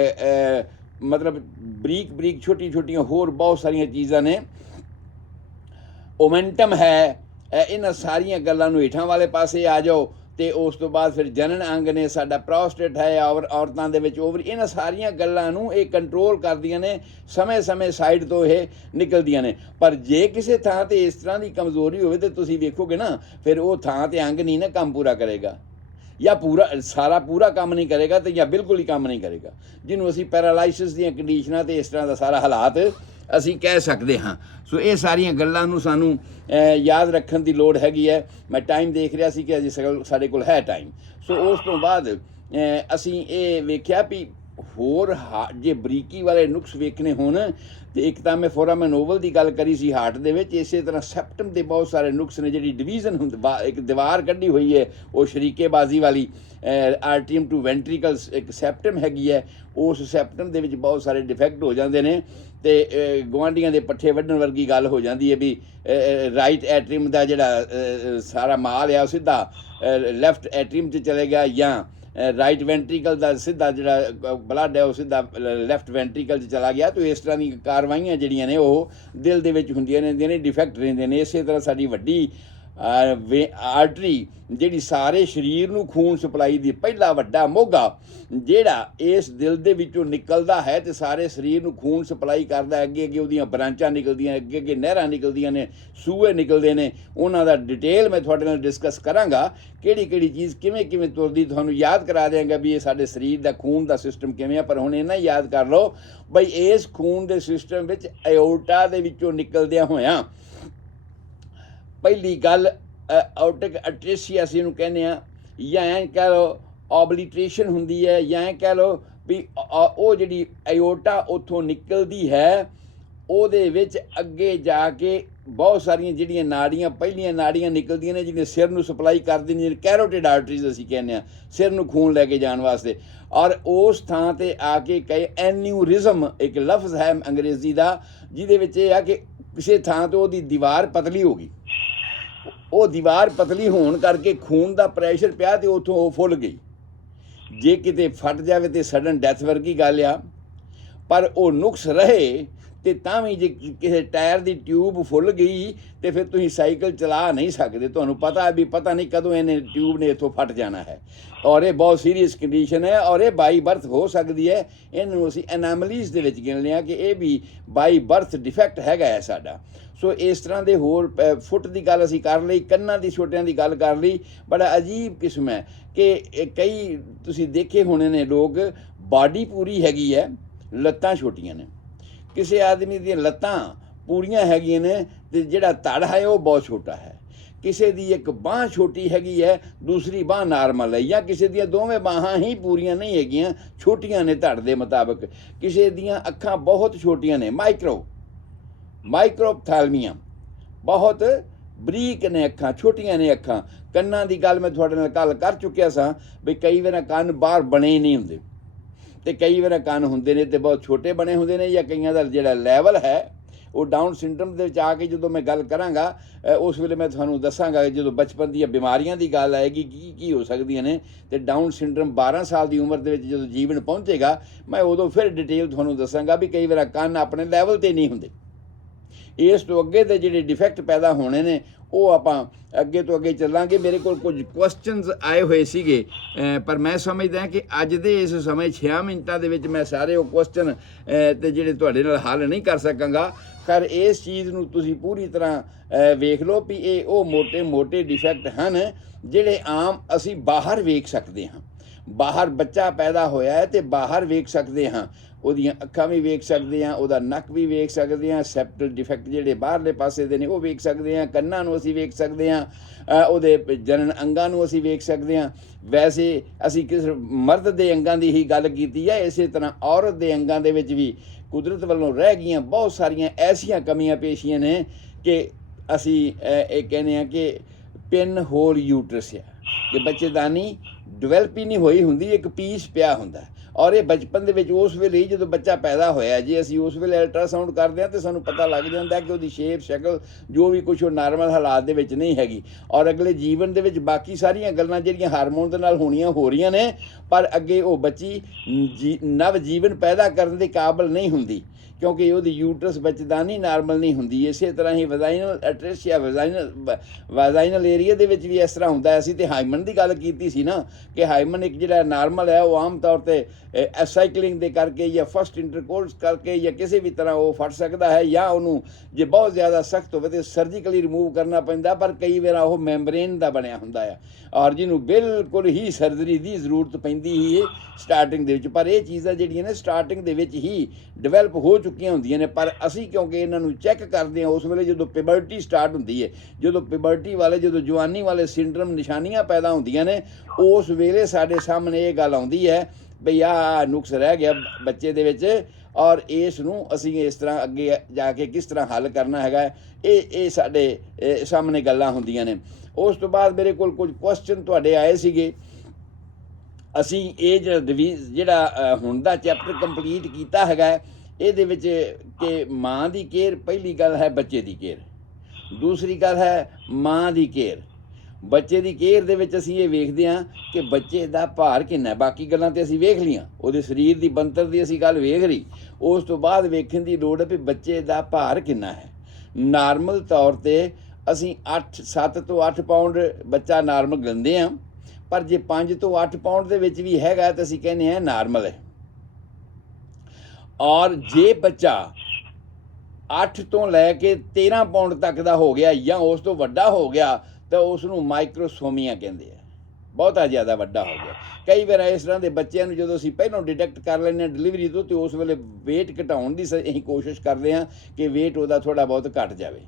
ਮਤਲਬ ਬਰੀਕ ਛੋਟੀਆਂ ਹੋਰ ਬਹੁਤ ਸਾਰੀਆਂ ਚੀਜ਼ਾਂ ਨੇ, ਓਮੈਂਟਮ ਹੈ, ਇਹਨਾਂ ਸਾਰੀਆਂ ਗੱਲਾਂ ਨੂੰ ਹੇਠਾਂ ਵਾਲੇ ਪਾਸੇ ਆ ਜਾਓ। ਤੇ ਉਸ ਤੋਂ ਬਾਅਦ ਫਿਰ ਜਨਨ ਅੰਗ ਨੇ, ਸਾਡਾ ਪ੍ਰੋਸਟੇਟ ਹੈ, ਔਰਤਾਂ ਦੇ ਵਿੱਚ ਓਵਰੀ, ਇਹਨਾਂ ਸਾਰੀਆਂ ਗੱਲਾਂ ਨੂੰ ਇਹ ਕੰਟਰੋਲ ਕਰਦੀਆਂ ਨੇ, ਸਮੇਂ ਸਾਈਡ ਤੋਂ ਇਹ ਨਿਕਲਦੀਆਂ ਨੇ। ਪਰ ਜੇ ਕਿਸੇ ਥਾਂ 'ਤੇ ਇਸ ਤਰ੍ਹਾਂ ਦੀ ਕਮਜ਼ੋਰੀ ਹੋਵੇ ਤਾਂ ਤੁਸੀਂ ਵੇਖੋਗੇ ਨਾ ਫਿਰ ਉਹ ਥਾਂ 'ਤੇ ਅੰਗ ਨਹੀਂ ਨਾ ਕੰਮ ਪੂਰਾ ਕਰੇਗਾ। ਜਾਂ ਸਾਰਾ ਪੂਰਾ ਕੰਮ ਨਹੀਂ ਕਰੇਗਾ ਤੇ ਜਾਂ ਬਿਲਕੁਲ ਹੀ ਕੰਮ ਨਹੀਂ ਕਰੇਗਾ, ਜਿਹਨੂੰ ਅਸੀਂ ਪੈਰਾਲਾਈਸਿਸ ਦੀਆਂ ਕੰਡੀਸ਼ਨਾਂ ਤੇ ਇਸ ਤਰ੍ਹਾਂ ਦਾ ਸਾਰਾ ਹਾਲਾਤ ਅਸੀਂ ਕਹਿ ਸਕਦੇ ਹਾਂ। ਸੋ ਇਹ ਸਾਰੀਆਂ ਗੱਲਾਂ ਨੂੰ ਸਾਨੂੰ ਯਾਦ ਰੱਖਣ ਦੀ ਲੋੜ ਹੈਗੀ ਹੈ। ਮੈਂ ਟਾਈਮ ਦੇਖ ਰਿਹਾ ਸੀ ਕਿ ਅਜੇ ਸਾਡੇ ਕੋਲ ਹੈ ਟਾਈਮ। ਸੋ ਉਸ ਤੋਂ ਬਾਅਦ ਅਸੀਂ ਇਹ ਵੇਖਿਆ ਵੀ ਹੋਰ ਜੇ ਬਰੀਕੀ ਵਾਲੇ ਨੁਕਸ ਵੇਖਣੇ ਹੋਣ ਤੇ ਇੱਕ ਤਾਂ ਮੈਂ ਫੋਰਾਮਨ ਓਵਲ ਦੀ ਗੱਲ ਕਰੀ ਸੀ ਹਾਰਟ ਦੇ ਵਿੱਚ, ਇਸੇ ਤਰ੍ਹਾਂ ਸੈਪਟਮ ਦੇ ਬਹੁਤ ਸਾਰੇ ਨੁਕਸ ਨੇ। ਜਿਹੜੀ ਡਿਵੀਜ਼ਨ ਇੱਕ ਦੀਵਾਰ ਕੱਢੀ ਹੋਈ ਹੈ ਉਹ ਸ਼ਰੀਕੇਬਾਜ਼ੀ ਵਾਲੀ, ਆਰਟਰੀਅਮ ਟੂ ਵੈਂਟਰੀਕਲਸ ਇੱਕ ਸੈਪਟਮ ਹੈਗੀ ਹੈ, ਉਸ ਸੈਪਟਮ ਦੇ ਵਿੱਚ ਬਹੁਤ ਸਾਰੇ ਡਿਫੈਕਟ ਹੋ ਜਾਂਦੇ ਨੇ ਤੇ ਗੁਆਂਢੀਆਂ ਦੇ ਪੱਠੇ ਵੱਢਣ ਵਰਗੀ ਗੱਲ ਹੋ ਜਾਂਦੀ ਹੈ ਵੀ ਰਾਈਟ ਐਟਰੀਅਮ ਦਾ ਜਿਹੜਾ ਸਾਰਾ ਮਾਲ ਆ ਉਹ ਸਿੱਧਾ ਲੈਫਟ ਐਟਰੀਅਮ 'ਚ ਚਲੇ ਗਿਆ, ਜਾਂ ਰਾਈਟ ਵੈਂਟਰੀਕਲ ਦਾ ਸਿੱਧਾ ਜਿਹੜਾ ਬਲੱਡ ਹੈ ਉਹ ਸਿੱਧਾ ਲੈਫਟ ਵੈਂਟਰੀਕਲ 'ਚ ਚਲਾ ਗਿਆ। ਤੇ ਇਸ ਤਰ੍ਹਾਂ ਦੀਆਂ ਕਾਰਵਾਈਆਂ ਜਿਹੜੀਆਂ ਨੇ ਉਹ ਦਿਲ ਦੇ ਵਿੱਚ ਹੁੰਦੀਆਂ ਰਹਿੰਦੀਆਂ ਨੇ, ਡਿਫੈਕਟ ਰਹਿੰਦੇ ਨੇ। ਇਸੇ ਤਰ੍ਹਾਂ ਸਾਡੀ ਵੱਡੀ ਆਰਟਰੀ ਜਿਹੜੀ ਸਾਰੇ ਸਰੀਰ ਨੂੰ ਖੂਨ ਸਪਲਾਈ ਦੀ ਪਹਿਲਾ ਵੱਡਾ ਮੋਗਾ ਜਿਹੜਾ ਇਸ ਦਿਲ ਦੇ ਵਿੱਚੋਂ ਨਿਕਲਦਾ ਹੈ ਤੇ ਸਾਰੇ ਸਰੀਰ ਨੂੰ ਖੂਨ ਸਪਲਾਈ ਕਰਦਾ, ਅੱਗੇ ਅੱਗੇ ਉਹਦੀਆਂ ਬ੍ਰਾਂਚਾਂ ਨਿਕਲਦੀਆਂ, ਅੱਗੇ ਅੱਗੇ ਨਹਿਰਾਂ ਨਿਕਲਦੀਆਂ ਨੇ, ਸੂਏ ਨਿਕਲਦੇ ਨੇ। ਉਹਨਾਂ ਦਾ ਡਿਟੇਲ ਮੈਂ ਤੁਹਾਡੇ ਨਾਲ ਡਿਸਕਸ ਕਰਾਂਗਾ, ਕਿਹੜੀ ਕਿਹੜੀ ਚੀਜ਼ ਕਿਵੇਂ ਕਿਵੇਂ ਤੁਰਦੀ, ਤੁਹਾਨੂੰ ਯਾਦ ਕਰਾ ਦਿਆਂਗਾ ਵੀ ਇਹ ਸਾਡੇ ਸਰੀਰ ਦਾ ਖੂਨ ਦਾ ਸਿਸਟਮ ਕਿਵੇਂ ਆ। ਪਰ ਹੁਣ ਇਹਨਾਂ ਯਾਦ ਕਰ ਲਓ ਬਈ ਇਸ ਖੂਨ ਦੇ ਸਿਸਟਮ ਵਿੱਚ ਐਓਰਟਾ ਦੇ ਵਿੱਚੋਂ ਨਿਕਲਦਿਆਂ ਹੋਇਆਂ ਪਹਿਲੀ ਗੱਲ ਆਊਟਿਕ ਅਟਰੇਸੀਆ ਅਸੀਂ ਇਹਨੂੰ ਕਹਿੰਦੇ ਹਾਂ, ਜਾਂ ਐਂ ਕਹਿ ਲਓ ਓਬਲੀਟਰੇਸ਼ਨ ਹੁੰਦੀ ਹੈ, ਜਾਂ ਐਂ ਕਹਿ ਲਓ ਵੀ ਉਹ ਜਿਹੜੀ ਐਓਰਟਾ ਉੱਥੋਂ ਨਿਕਲਦੀ ਹੈ ਉਹਦੇ ਵਿੱਚ ਅੱਗੇ ਜਾ ਕੇ ਬਹੁਤ ਸਾਰੀਆਂ ਜਿਹੜੀਆਂ ਨਾੜੀਆਂ ਪਹਿਲੀਆਂ ਨਾੜੀਆਂ ਨਿਕਲਦੀਆਂ ਨੇ ਜਿਹੜੀਆਂ ਸਿਰ ਨੂੰ ਸਪਲਾਈ ਕਰਦੀਆਂ ਨੇ, ਕੈਰੋਟਿਡ ਆਰਟਰੀਜ਼ ਅਸੀਂ ਕਹਿੰਦੇ ਹਾਂ, ਸਿਰ ਨੂੰ ਖੂਨ ਲੈ ਕੇ ਜਾਣ ਵਾਸਤੇ। ਔਰ ਉਸ ਥਾਂ 'ਤੇ ਆ ਕੇ ਕਈ ਐਨਿਊਰਿਜ਼ਮ ਇੱਕ ਲਫ਼ਜ਼ ਹੈ ਅੰਗਰੇਜ਼ੀ ਦਾ, ਜਿਹਦੇ ਵਿੱਚ ਇਹ ਆ ਕਿ ਕਿਸੇ ਥਾਂ ਤੋਂ ਉਹਦੀ ਦੀਵਾਰ ਪਤਲੀ ਹੋ ਗਈ, ਉਹ ਦੀਵਾਰ ਪਤਲੀ ਹੋਣ ਕਰਕੇ ਖੂਨ ਦਾ ਪ੍ਰੈਸ਼ਰ ਪਿਆ ਤੇ ਉੱਥੋਂ ਉਹ ਫੁੱਲ ਗਈ। ਜੇ ਕਿਤੇ ਫਟ ਜਾਵੇ ਤੇ ਸਡਨ ਡੈਥ ਵਰਗੀ ਗੱਲ ਆ, ਪਰ ਉਹ ਨੁਕਸ ਰਹੇ ਤੇ ਤਾਂ ਵੀ ਜੇ ਕਿਸੇ ਟਾਇਰ ਦੀ ਟਿਊਬ ਫੁੱਲ ਗਈ ਤੇ ਫਿਰ ਤੁਸੀਂ ਸਾਈਕਲ ਚਲਾ ਨਹੀਂ ਸਕਦੇ। ਤੁਹਾਨੂੰ ਪਤਾ ਵੀ ਪਤਾ ਨਹੀਂ ਕਦੋਂ ਇਹਨੇ ਟਿਊਬ ਨੇ ਇੱਥੋਂ ਫਟ ਜਾਣਾ ਹੈ, ਔਰ ਇਹ ਬਹੁਤ ਸੀਰੀਅਸ ਕੰਡੀਸ਼ਨ ਹੈ ਔਰ ਇਹ ਬਾਈ ਬਰਥ ਹੋ ਸਕਦੀ ਹੈ। ਇਹਨੂੰ ਅਸੀਂ ਐਨਾਮਲੀਜ਼ ਦੇ ਵਿੱਚ ਗਿਣ ਲਿਆ ਕਿ ਇਹ ਵੀ ਬਾਈ ਬਰਥ ਡਿਫੈਕਟ ਹੈਗਾ ਹੈ ਸਾਡਾ। ਸੋ ਇਸ ਤਰ੍ਹਾਂ ਦੇ ਹੋਰ ਫੁੱਟ ਦੀ ਗੱਲ ਅਸੀਂ ਕਰ ਲਈ, ਕੰਨਾਂ ਦੀ ਛੋਟਿਆਂ ਦੀ ਗੱਲ ਕਰ ਲਈ। ਬੜਾ ਅਜੀਬ ਕਿਸਮ ਹੈ ਕਿ ਕਈ ਤੁਸੀਂ ਦੇਖੇ ਹੋਣੇ ਨੇ ਲੋਕ, ਬਾਡੀ ਪੂਰੀ ਹੈਗੀ ਹੈ, ਲੱਤਾਂ ਛੋਟੀਆਂ ਨੇ। ਕਿਸੇ ਆਦਮੀ ਦੀਆਂ ਲੱਤਾਂ ਪੂਰੀਆਂ ਹੈਗੀਆਂ ਨੇ ਤੇ ਜਿਹੜਾ ਧੜ ਹੈ ਉਹ ਬਹੁਤ ਛੋਟਾ ਹੈ। ਕਿਸੇ ਦੀ ਇੱਕ ਬਾਂਹ ਛੋਟੀ ਹੈਗੀ ਹੈ, ਦੂਸਰੀ ਬਾਂਹ ਨਾਰਮਲ ਹੈ, ਜਾਂ ਕਿਸੇ ਦੀਆਂ ਦੋਵੇਂ ਬਾਹਾਂ ਹੀ ਪੂਰੀਆਂ ਨਹੀਂ ਹੈਗੀਆਂ, ਛੋਟੀਆਂ ਨੇ ਧੜ ਦੇ ਮੁਤਾਬਕ। ਕਿਸੇ ਦੀਆਂ ਅੱਖਾਂ ਬਹੁਤ ਛੋਟੀਆਂ ਨੇ, ਮਾਈਕਰੋਪਥੈਲਮੀਆ, ਬਹੁਤ ਬਰੀਕ ਨੇ ਅੱਖਾਂ, ਛੋਟੀਆਂ ਨੇ ਅੱਖਾਂ। ਕੰਨਾਂ ਦੀ ਗੱਲ ਮੈਂ ਤੁਹਾਡੇ ਨਾਲ ਕੱਲ੍ਹ ਕਰ ਚੁੱਕਿਆ ਸਾਂ ਵੀ ਕਈ ਵਾਰ ਕੰਨ ਬਾਹਰ ਬਣੇ ਹੀ ਨਹੀਂ ਹੁੰਦੇ ਤੇ ਕਈ ਵਾਰ ਕੰਨ ਹੁੰਦੇ ਨੇ ਤੇ ਬਹੁਤ ਛੋਟੇ ਬਣੇ ਹੁੰਦੇ ਨੇ, ਜਾਂ ਕਈਆਂ ਦਾ ਜਿਹੜਾ ਲੈਵਲ ਹੈ ਉਹ ਡਾਊਨ ਸਿੰਡਰਮ ਦੇ ਵਿੱਚ ਆ ਕੇ ਜਦੋਂ ਮੈਂ ਗੱਲ ਕਰਾਂਗਾ ਉਸ ਵੇਲੇ ਮੈਂ ਤੁਹਾਨੂੰ ਦੱਸਾਂਗਾ, ਜਦੋਂ ਬਚਪਨ ਦੀਆਂ ਬਿਮਾਰੀਆਂ ਦੀ ਗੱਲ ਆਏਗੀ ਕੀ ਕੀ ਹੋ ਸਕਦੀਆਂ ਨੇ। ਤੇ ਡਾਊਨ ਸਿੰਡਰਮ 12 ਸਾਲ ਦੀ ਉਮਰ ਦੇ ਵਿੱਚ ਜਦੋਂ ਜੀਵਨ ਪਹੁੰਚੇਗਾ ਮੈਂ ਉਦੋਂ ਫਿਰ ਡਿਟੇਲ ਤੁਹਾਨੂੰ ਦੱਸਾਂਗਾ ਵੀ ਕਈ ਵਾਰ ਕੰਨ ਆਪਣੇ ਲੈਵਲ 'ਤੇ ਨਹੀਂ ਹੁੰਦੇ। ਇਸ ਤੋਂ ਅੱਗੇ ਦੇ ਜਿਹੜੇ ਡਿਫੈਕਟ ਪੈਦਾ ਹੋਣੇ ਨੇ ਉਹ ਆਪਾਂ ਅੱਗੇ ਤੋਂ ਅੱਗੇ ਚੱਲਾਂਗੇ। ਮੇਰੇ ਕੋਲ ਕੁਝ ਕੁਐਸਚਨਸ ਆਏ ਹੋਏ ਸੀਗੇ, ਪਰ ਮੈਂ ਸਮਝਦਾ ਕਿ ਅੱਜ ਦੇ ਇਸ ਸਮੇਂ 6 ਮਿੰਟਾਂ ਦੇ ਵਿੱਚ ਮੈਂ ਸਾਰੇ ਉਹ ਕੁਐਸਚਨ ਤੇ ਜਿਹੜੇ ਤੁਹਾਡੇ ਨਾਲ ਹੱਲ ਨਹੀਂ ਕਰ ਸਕਾਂਗਾ। ਖੈਰ ਇਸ ਚੀਜ਼ ਨੂੰ ਤੁਸੀਂ ਪੂਰੀ ਤਰ੍ਹਾਂ ਵੇਖ ਲਓ ਵੀ ਇਹ ਉਹ ਮੋਟੇ ਡਿਫੈਕਟ ਹਨ ਜਿਹੜੇ ਆਮ ਅਸੀਂ ਬਾਹਰ ਵੇਖ ਸਕਦੇ ਹਾਂ। ਬਾਹਰ ਬੱਚਾ ਪੈਦਾ ਹੋਇਆ ਹੈ ਤੇ ਬਾਹਰ ਵੇਖ ਸਕਦੇ ਹਾਂ, ਉਹਦੀਆਂ ਅੱਖਾਂ ਵੀ ਵੇਖ ਸਕਦੇ ਹਾਂ, ਉਹਦਾ ਨੱਕ ਵੀ ਵੇਖ ਸਕਦੇ ਹਾਂ, ਸੈਪਟਲ ਡਿਫੈਕਟ ਜਿਹੜੇ ਬਾਹਰਲੇ ਪਾਸੇ ਦੇ ਨੇ ਉਹ ਵੇਖ ਸਕਦੇ ਹਾਂ, ਕੰਨਾਂ ਨੂੰ ਅਸੀਂ ਵੇਖ ਸਕਦੇ ਹਾਂ, ਉਹਦੇ ਜਨਨ ਅੰਗਾਂ ਨੂੰ ਅਸੀਂ ਵੇਖ ਸਕਦੇ ਹਾਂ। ਵੈਸੇ ਅਸੀਂ ਕਿਸ ਮਰਦ ਦੇ ਅੰਗਾਂ ਦੀ ਹੀ ਗੱਲ ਕੀਤੀ ਹੈ, ਇਸੇ ਤਰ੍ਹਾਂ ਔਰਤ ਦੇ ਅੰਗਾਂ ਦੇ ਵਿੱਚ ਵੀ ਕੁਦਰਤ ਵੱਲੋਂ ਰਹਿ ਗਈਆਂ ਬਹੁਤ ਸਾਰੀਆਂ ਐਸੀਆਂ ਕਮੀਆਂ ਪੇਸ਼ੀਆਂ ਨੇ ਕਿ ਅਸੀਂ ਇਹ ਕਹਿੰਦੇ ਹਾਂ ਕਿ ਪਿਨ ਹੋਲ ਯੂਟਰਸ ਆ, ਕਿ ਬੱਚੇਦਾਨੀ ਡਿਵੈਲਪ ਹੀ ਨਹੀਂ ਹੋਈ ਹੁੰਦੀ, ਇੱਕ ਪੀਸ ਪਿਆ ਹੁੰਦਾ। ਔਰ ਇਹ ਬਚਪਨ ਦੇ ਵਿੱਚ ਉਸ ਵੇਲੇ ਹੀ ਜਦੋਂ ਬੱਚਾ ਪੈਦਾ ਹੋਇਆ, ਜੇ ਅਸੀਂ ਉਸ ਵੇਲੇ ਅਲਟਰਾਸਾਊਂਡ ਕਰਦੇ ਹਾਂ ਤਾਂ ਸਾਨੂੰ ਪਤਾ ਲੱਗ ਜਾਂਦਾ ਕਿ ਉਹਦੀ ਸ਼ੇਪ ਸ਼ਕਲ ਜੋ ਵੀ ਕੁਛ ਉਹ ਨਾਰਮਲ ਹਾਲਾਤ ਦੇ ਵਿੱਚ ਨਹੀਂ ਹੈਗੀ। ਔਰ ਅਗਲੇ ਜੀਵਨ ਦੇ ਵਿੱਚ ਬਾਕੀ ਸਾਰੀਆਂ ਗੱਲਾਂ ਜਿਹੜੀਆਂ ਹਾਰਮੋਨ ਦੇ ਨਾਲ ਹੋਣੀਆਂ ਹੋ ਰਹੀਆਂ ਨੇ, ਪਰ ਅੱਗੇ ਉਹ ਬੱਚੀ ਨਵ ਜੀਵਨ ਪੈਦਾ ਕਰਨ ਦੇ ਕਾਬਲ ਨਹੀਂ ਹੁੰਦੀ। ਕਿਉਂਕਿ ਉਹਦੀ ਯੂਟਰਸ ਬੱਚੇਦਾਨੀ ਨਾਰਮਲ ਨਹੀਂ ਹੁੰਦੀ। ਇਸੇ ਤਰ੍ਹਾਂ ਹੀ ਵਜਾਈਨਲ ਅਟਰੇਸ਼ੀਆ ਵਾਜਾਈਨਲ ਏਰੀਆ ਦੇ ਵਿੱਚ ਵੀ ਇਸ ਤਰ੍ਹਾਂ ਹੁੰਦਾ ਹੈ। ਅਸੀਂ ਤੇ ਹਾਈਮਨ ਦੀ ਗੱਲ ਕੀਤੀ ਸੀ ਨਾ ਕਿ ਹਾਈਮਨ ਇੱਕ ਜਿਹੜਾ ਨਾਰਮਲ ਹੈ ਉਹ ਆਮ ਤੌਰ ਤੇ ਸਾਈਕਲਿੰਗ ਦੇ ਕਰਕੇ ਜਾਂ ਫਸਟ ਇੰਟਰਕੋਰਸ ਕਰਕੇ ਜਾਂ ਕਿਸੇ ਵੀ ਤਰ੍ਹਾਂ ਉਹ ਫਟ ਸਕਦਾ ਹੈ, ਜਾਂ ਉਹਨੂੰ ਜੇ ਬਹੁਤ ਜ਼ਿਆਦਾ ਸਖਤ ਹੋਵੇ ਤੇ ਸਰਜੀਕਲੀ ਰਿਮੂਵ ਕਰਨਾ ਪੈਂਦਾ, ਪਰ ਕਈ ਵਾਰ ਉਹ ਮੈਂਬਰੇਨ ਦਾ ਬਣਿਆ ਹੁੰਦਾ ਆ ਔਰ ਜਿਹਨੂੰ ਬਿਲਕੁਲ ਹੀ ਸਰਜਰੀ ਦੀ ਜ਼ਰੂਰਤ ਪੈਂਦੀ ਹੀ ਹੈ ਸਟਾਰਟਿੰਗ ਦੇ ਵਿੱਚ। ਪਰ ਇਹ ਚੀਜ਼ਾਂ ਜਿਹੜੀਆਂ ਨੇ ਸਟਾਰਟਿੰਗ ਦੇ ਵਿੱਚ ਹੀ ਡਿਵੈਲਪ ਹੋ ਚੁੱਕੀਆਂ ਹੁੰਦੀਆਂ ਨੇ, ਪਰ ਅਸੀਂ ਕਿਉਂਕਿ ਇਹਨਾਂ ਨੂੰ ਚੈੱਕ ਕਰਦੇ ਹਾਂ ਉਸ ਵੇਲੇ ਜਦੋਂ ਪਿਬਰਟੀ ਸਟਾਰਟ ਹੁੰਦੀ ਹੈ, ਜਦੋਂ ਪਿਬਰਟੀ ਵਾਲੇ ਜਦੋਂ ਜਵਾਨੀ ਵਾਲੇ ਸਿੰਡਰਮ ਨਿਸ਼ਾਨੀਆਂ ਪੈਦਾ ਹੁੰਦੀਆਂ ਨੇ, ਉਸ ਵੇਲੇ ਸਾਡੇ ਸਾਹਮਣੇ ਇਹ ਗੱਲ ਆਉਂਦੀ ਹੈ ਬਈ ਆਹ ਨੁਕਸ ਰਹਿ ਗਿਆ ਬੱਚੇ ਦੇ ਵਿੱਚ ਔਰ ਇਸ ਨੂੰ ਅਸੀਂ ਇਸ ਤਰ੍ਹਾਂ ਅੱਗੇ ਜਾ ਕੇ ਕਿਸ ਤਰ੍ਹਾਂ ਹੱਲ ਕਰਨਾ ਹੈਗਾ। ਇਹ ਸਾਡੇ ਸਾਹਮਣੇ ਗੱਲਾਂ ਹੁੰਦੀਆਂ ਨੇ। ਉਸ ਤੋਂ ਬਾਅਦ ਮੇਰੇ ਕੋਲ ਕੁਝ ਕੁਐਸਚਨ ਤੁਹਾਡੇ ਆਏ ਸੀਗੇ। ਅਸੀਂ ਇਹ ਜਿਹੜਾ ਹੁਣ ਦਾ ਚੈਪਟਰ ਕੰਪਲੀਟ ਕੀਤਾ ਹੈਗਾ, ਇਹਦੇ ਵਿੱਚ ਕਿ ਮਾਂ ਦੀ ਕੇਅਰ, ਪਹਿਲੀ ਗੱਲ ਹੈ ਬੱਚੇ ਦੀ ਕੇਅਰ, ਦੂਸਰੀ ਗੱਲ ਹੈ ਮਾਂ ਦੀ ਕੇਅਰ। ਬੱਚੇ ਦੀ ਕੇਅਰ ਦੇ ਵਿੱਚ ਅਸੀਂ ਇਹ ਵੇਖਦੇ ਹਾਂ ਕਿ ਬੱਚੇ ਦਾ ਭਾਰ ਕਿੰਨਾ ਹੈ। ਬਾਕੀ ਗੱਲਾਂ ਤੇ ਅਸੀਂ ਵੇਖ ਲਈਆਂ, ਉਹਦੇ ਸਰੀਰ ਦੀ ਬਣਤਰ ਦੀ ਅਸੀਂ ਗੱਲ ਵੇਖ ਲਈ। ਉਸ ਤੋਂ ਬਾਅਦ ਵੇਖਣ ਦੀ ਲੋੜ ਹੈ ਵੀ ਬੱਚੇ ਦਾ ਭਾਰ ਕਿੰਨਾ ਹੈ। ਨਾਰਮਲ ਤੌਰ ਤੇ ਅਸੀਂ 7 ਤੋਂ 8 ਪਾਉਂਡ ਬੱਚਾ ਨਾਰਮਲ ਗਿਣਦੇ ਹਾਂ, ਪਰ ਜੇ 5 ਤੋਂ 8 ਪਾਉਂਡ ਦੇ ਵਿੱਚ ਵੀ ਹੈਗਾ ਤਾਂ ਅਸੀਂ ਕਹਿੰਦੇ ਹਾਂ ਨਾਰਮਲ ਹੈ। ਔਰ ਜੇ ਬੱਚਾ 8 ਤੋਂ ਲੈ ਕੇ 13 ਪਾਉਂਡ ਤੱਕ ਦਾ ਹੋ ਗਿਆ ਜਾਂ ਉਸ ਤੋਂ ਵੱਡਾ ਹੋ ਗਿਆ ਤਾਂ ਉਸ ਨੂੰ ਮਾਈਕਰੋਸੋਮੀਆ ਕਹਿੰਦੇ ਆ, ਬਹੁਤਾ ਜ਼ਿਆਦਾ ਵੱਡਾ ਹੋ ਗਿਆ। ਕਈ ਵਾਰ ਇਸ ਤਰ੍ਹਾਂ ਦੇ ਬੱਚਿਆਂ ਨੂੰ ਜਦੋਂ ਅਸੀਂ ਪਹਿਲਾਂ ਡਿਟੈਕਟ ਕਰ ਲੈਂਦੇ ਹਾਂ ਡਿਲੀਵਰੀ ਤੋਂ, ਤਾਂ ਉਸ ਵੇਲੇ ਵੇਟ ਘਟਾਉਣ ਦੀ ਅਸੀਂ ਕੋਸ਼ਿਸ਼ ਕਰਦੇ ਹਾਂ ਕਿ ਵੇਟ ਉਹਦਾ ਥੋੜ੍ਹਾ ਬਹੁਤ ਘਟ ਜਾਵੇ।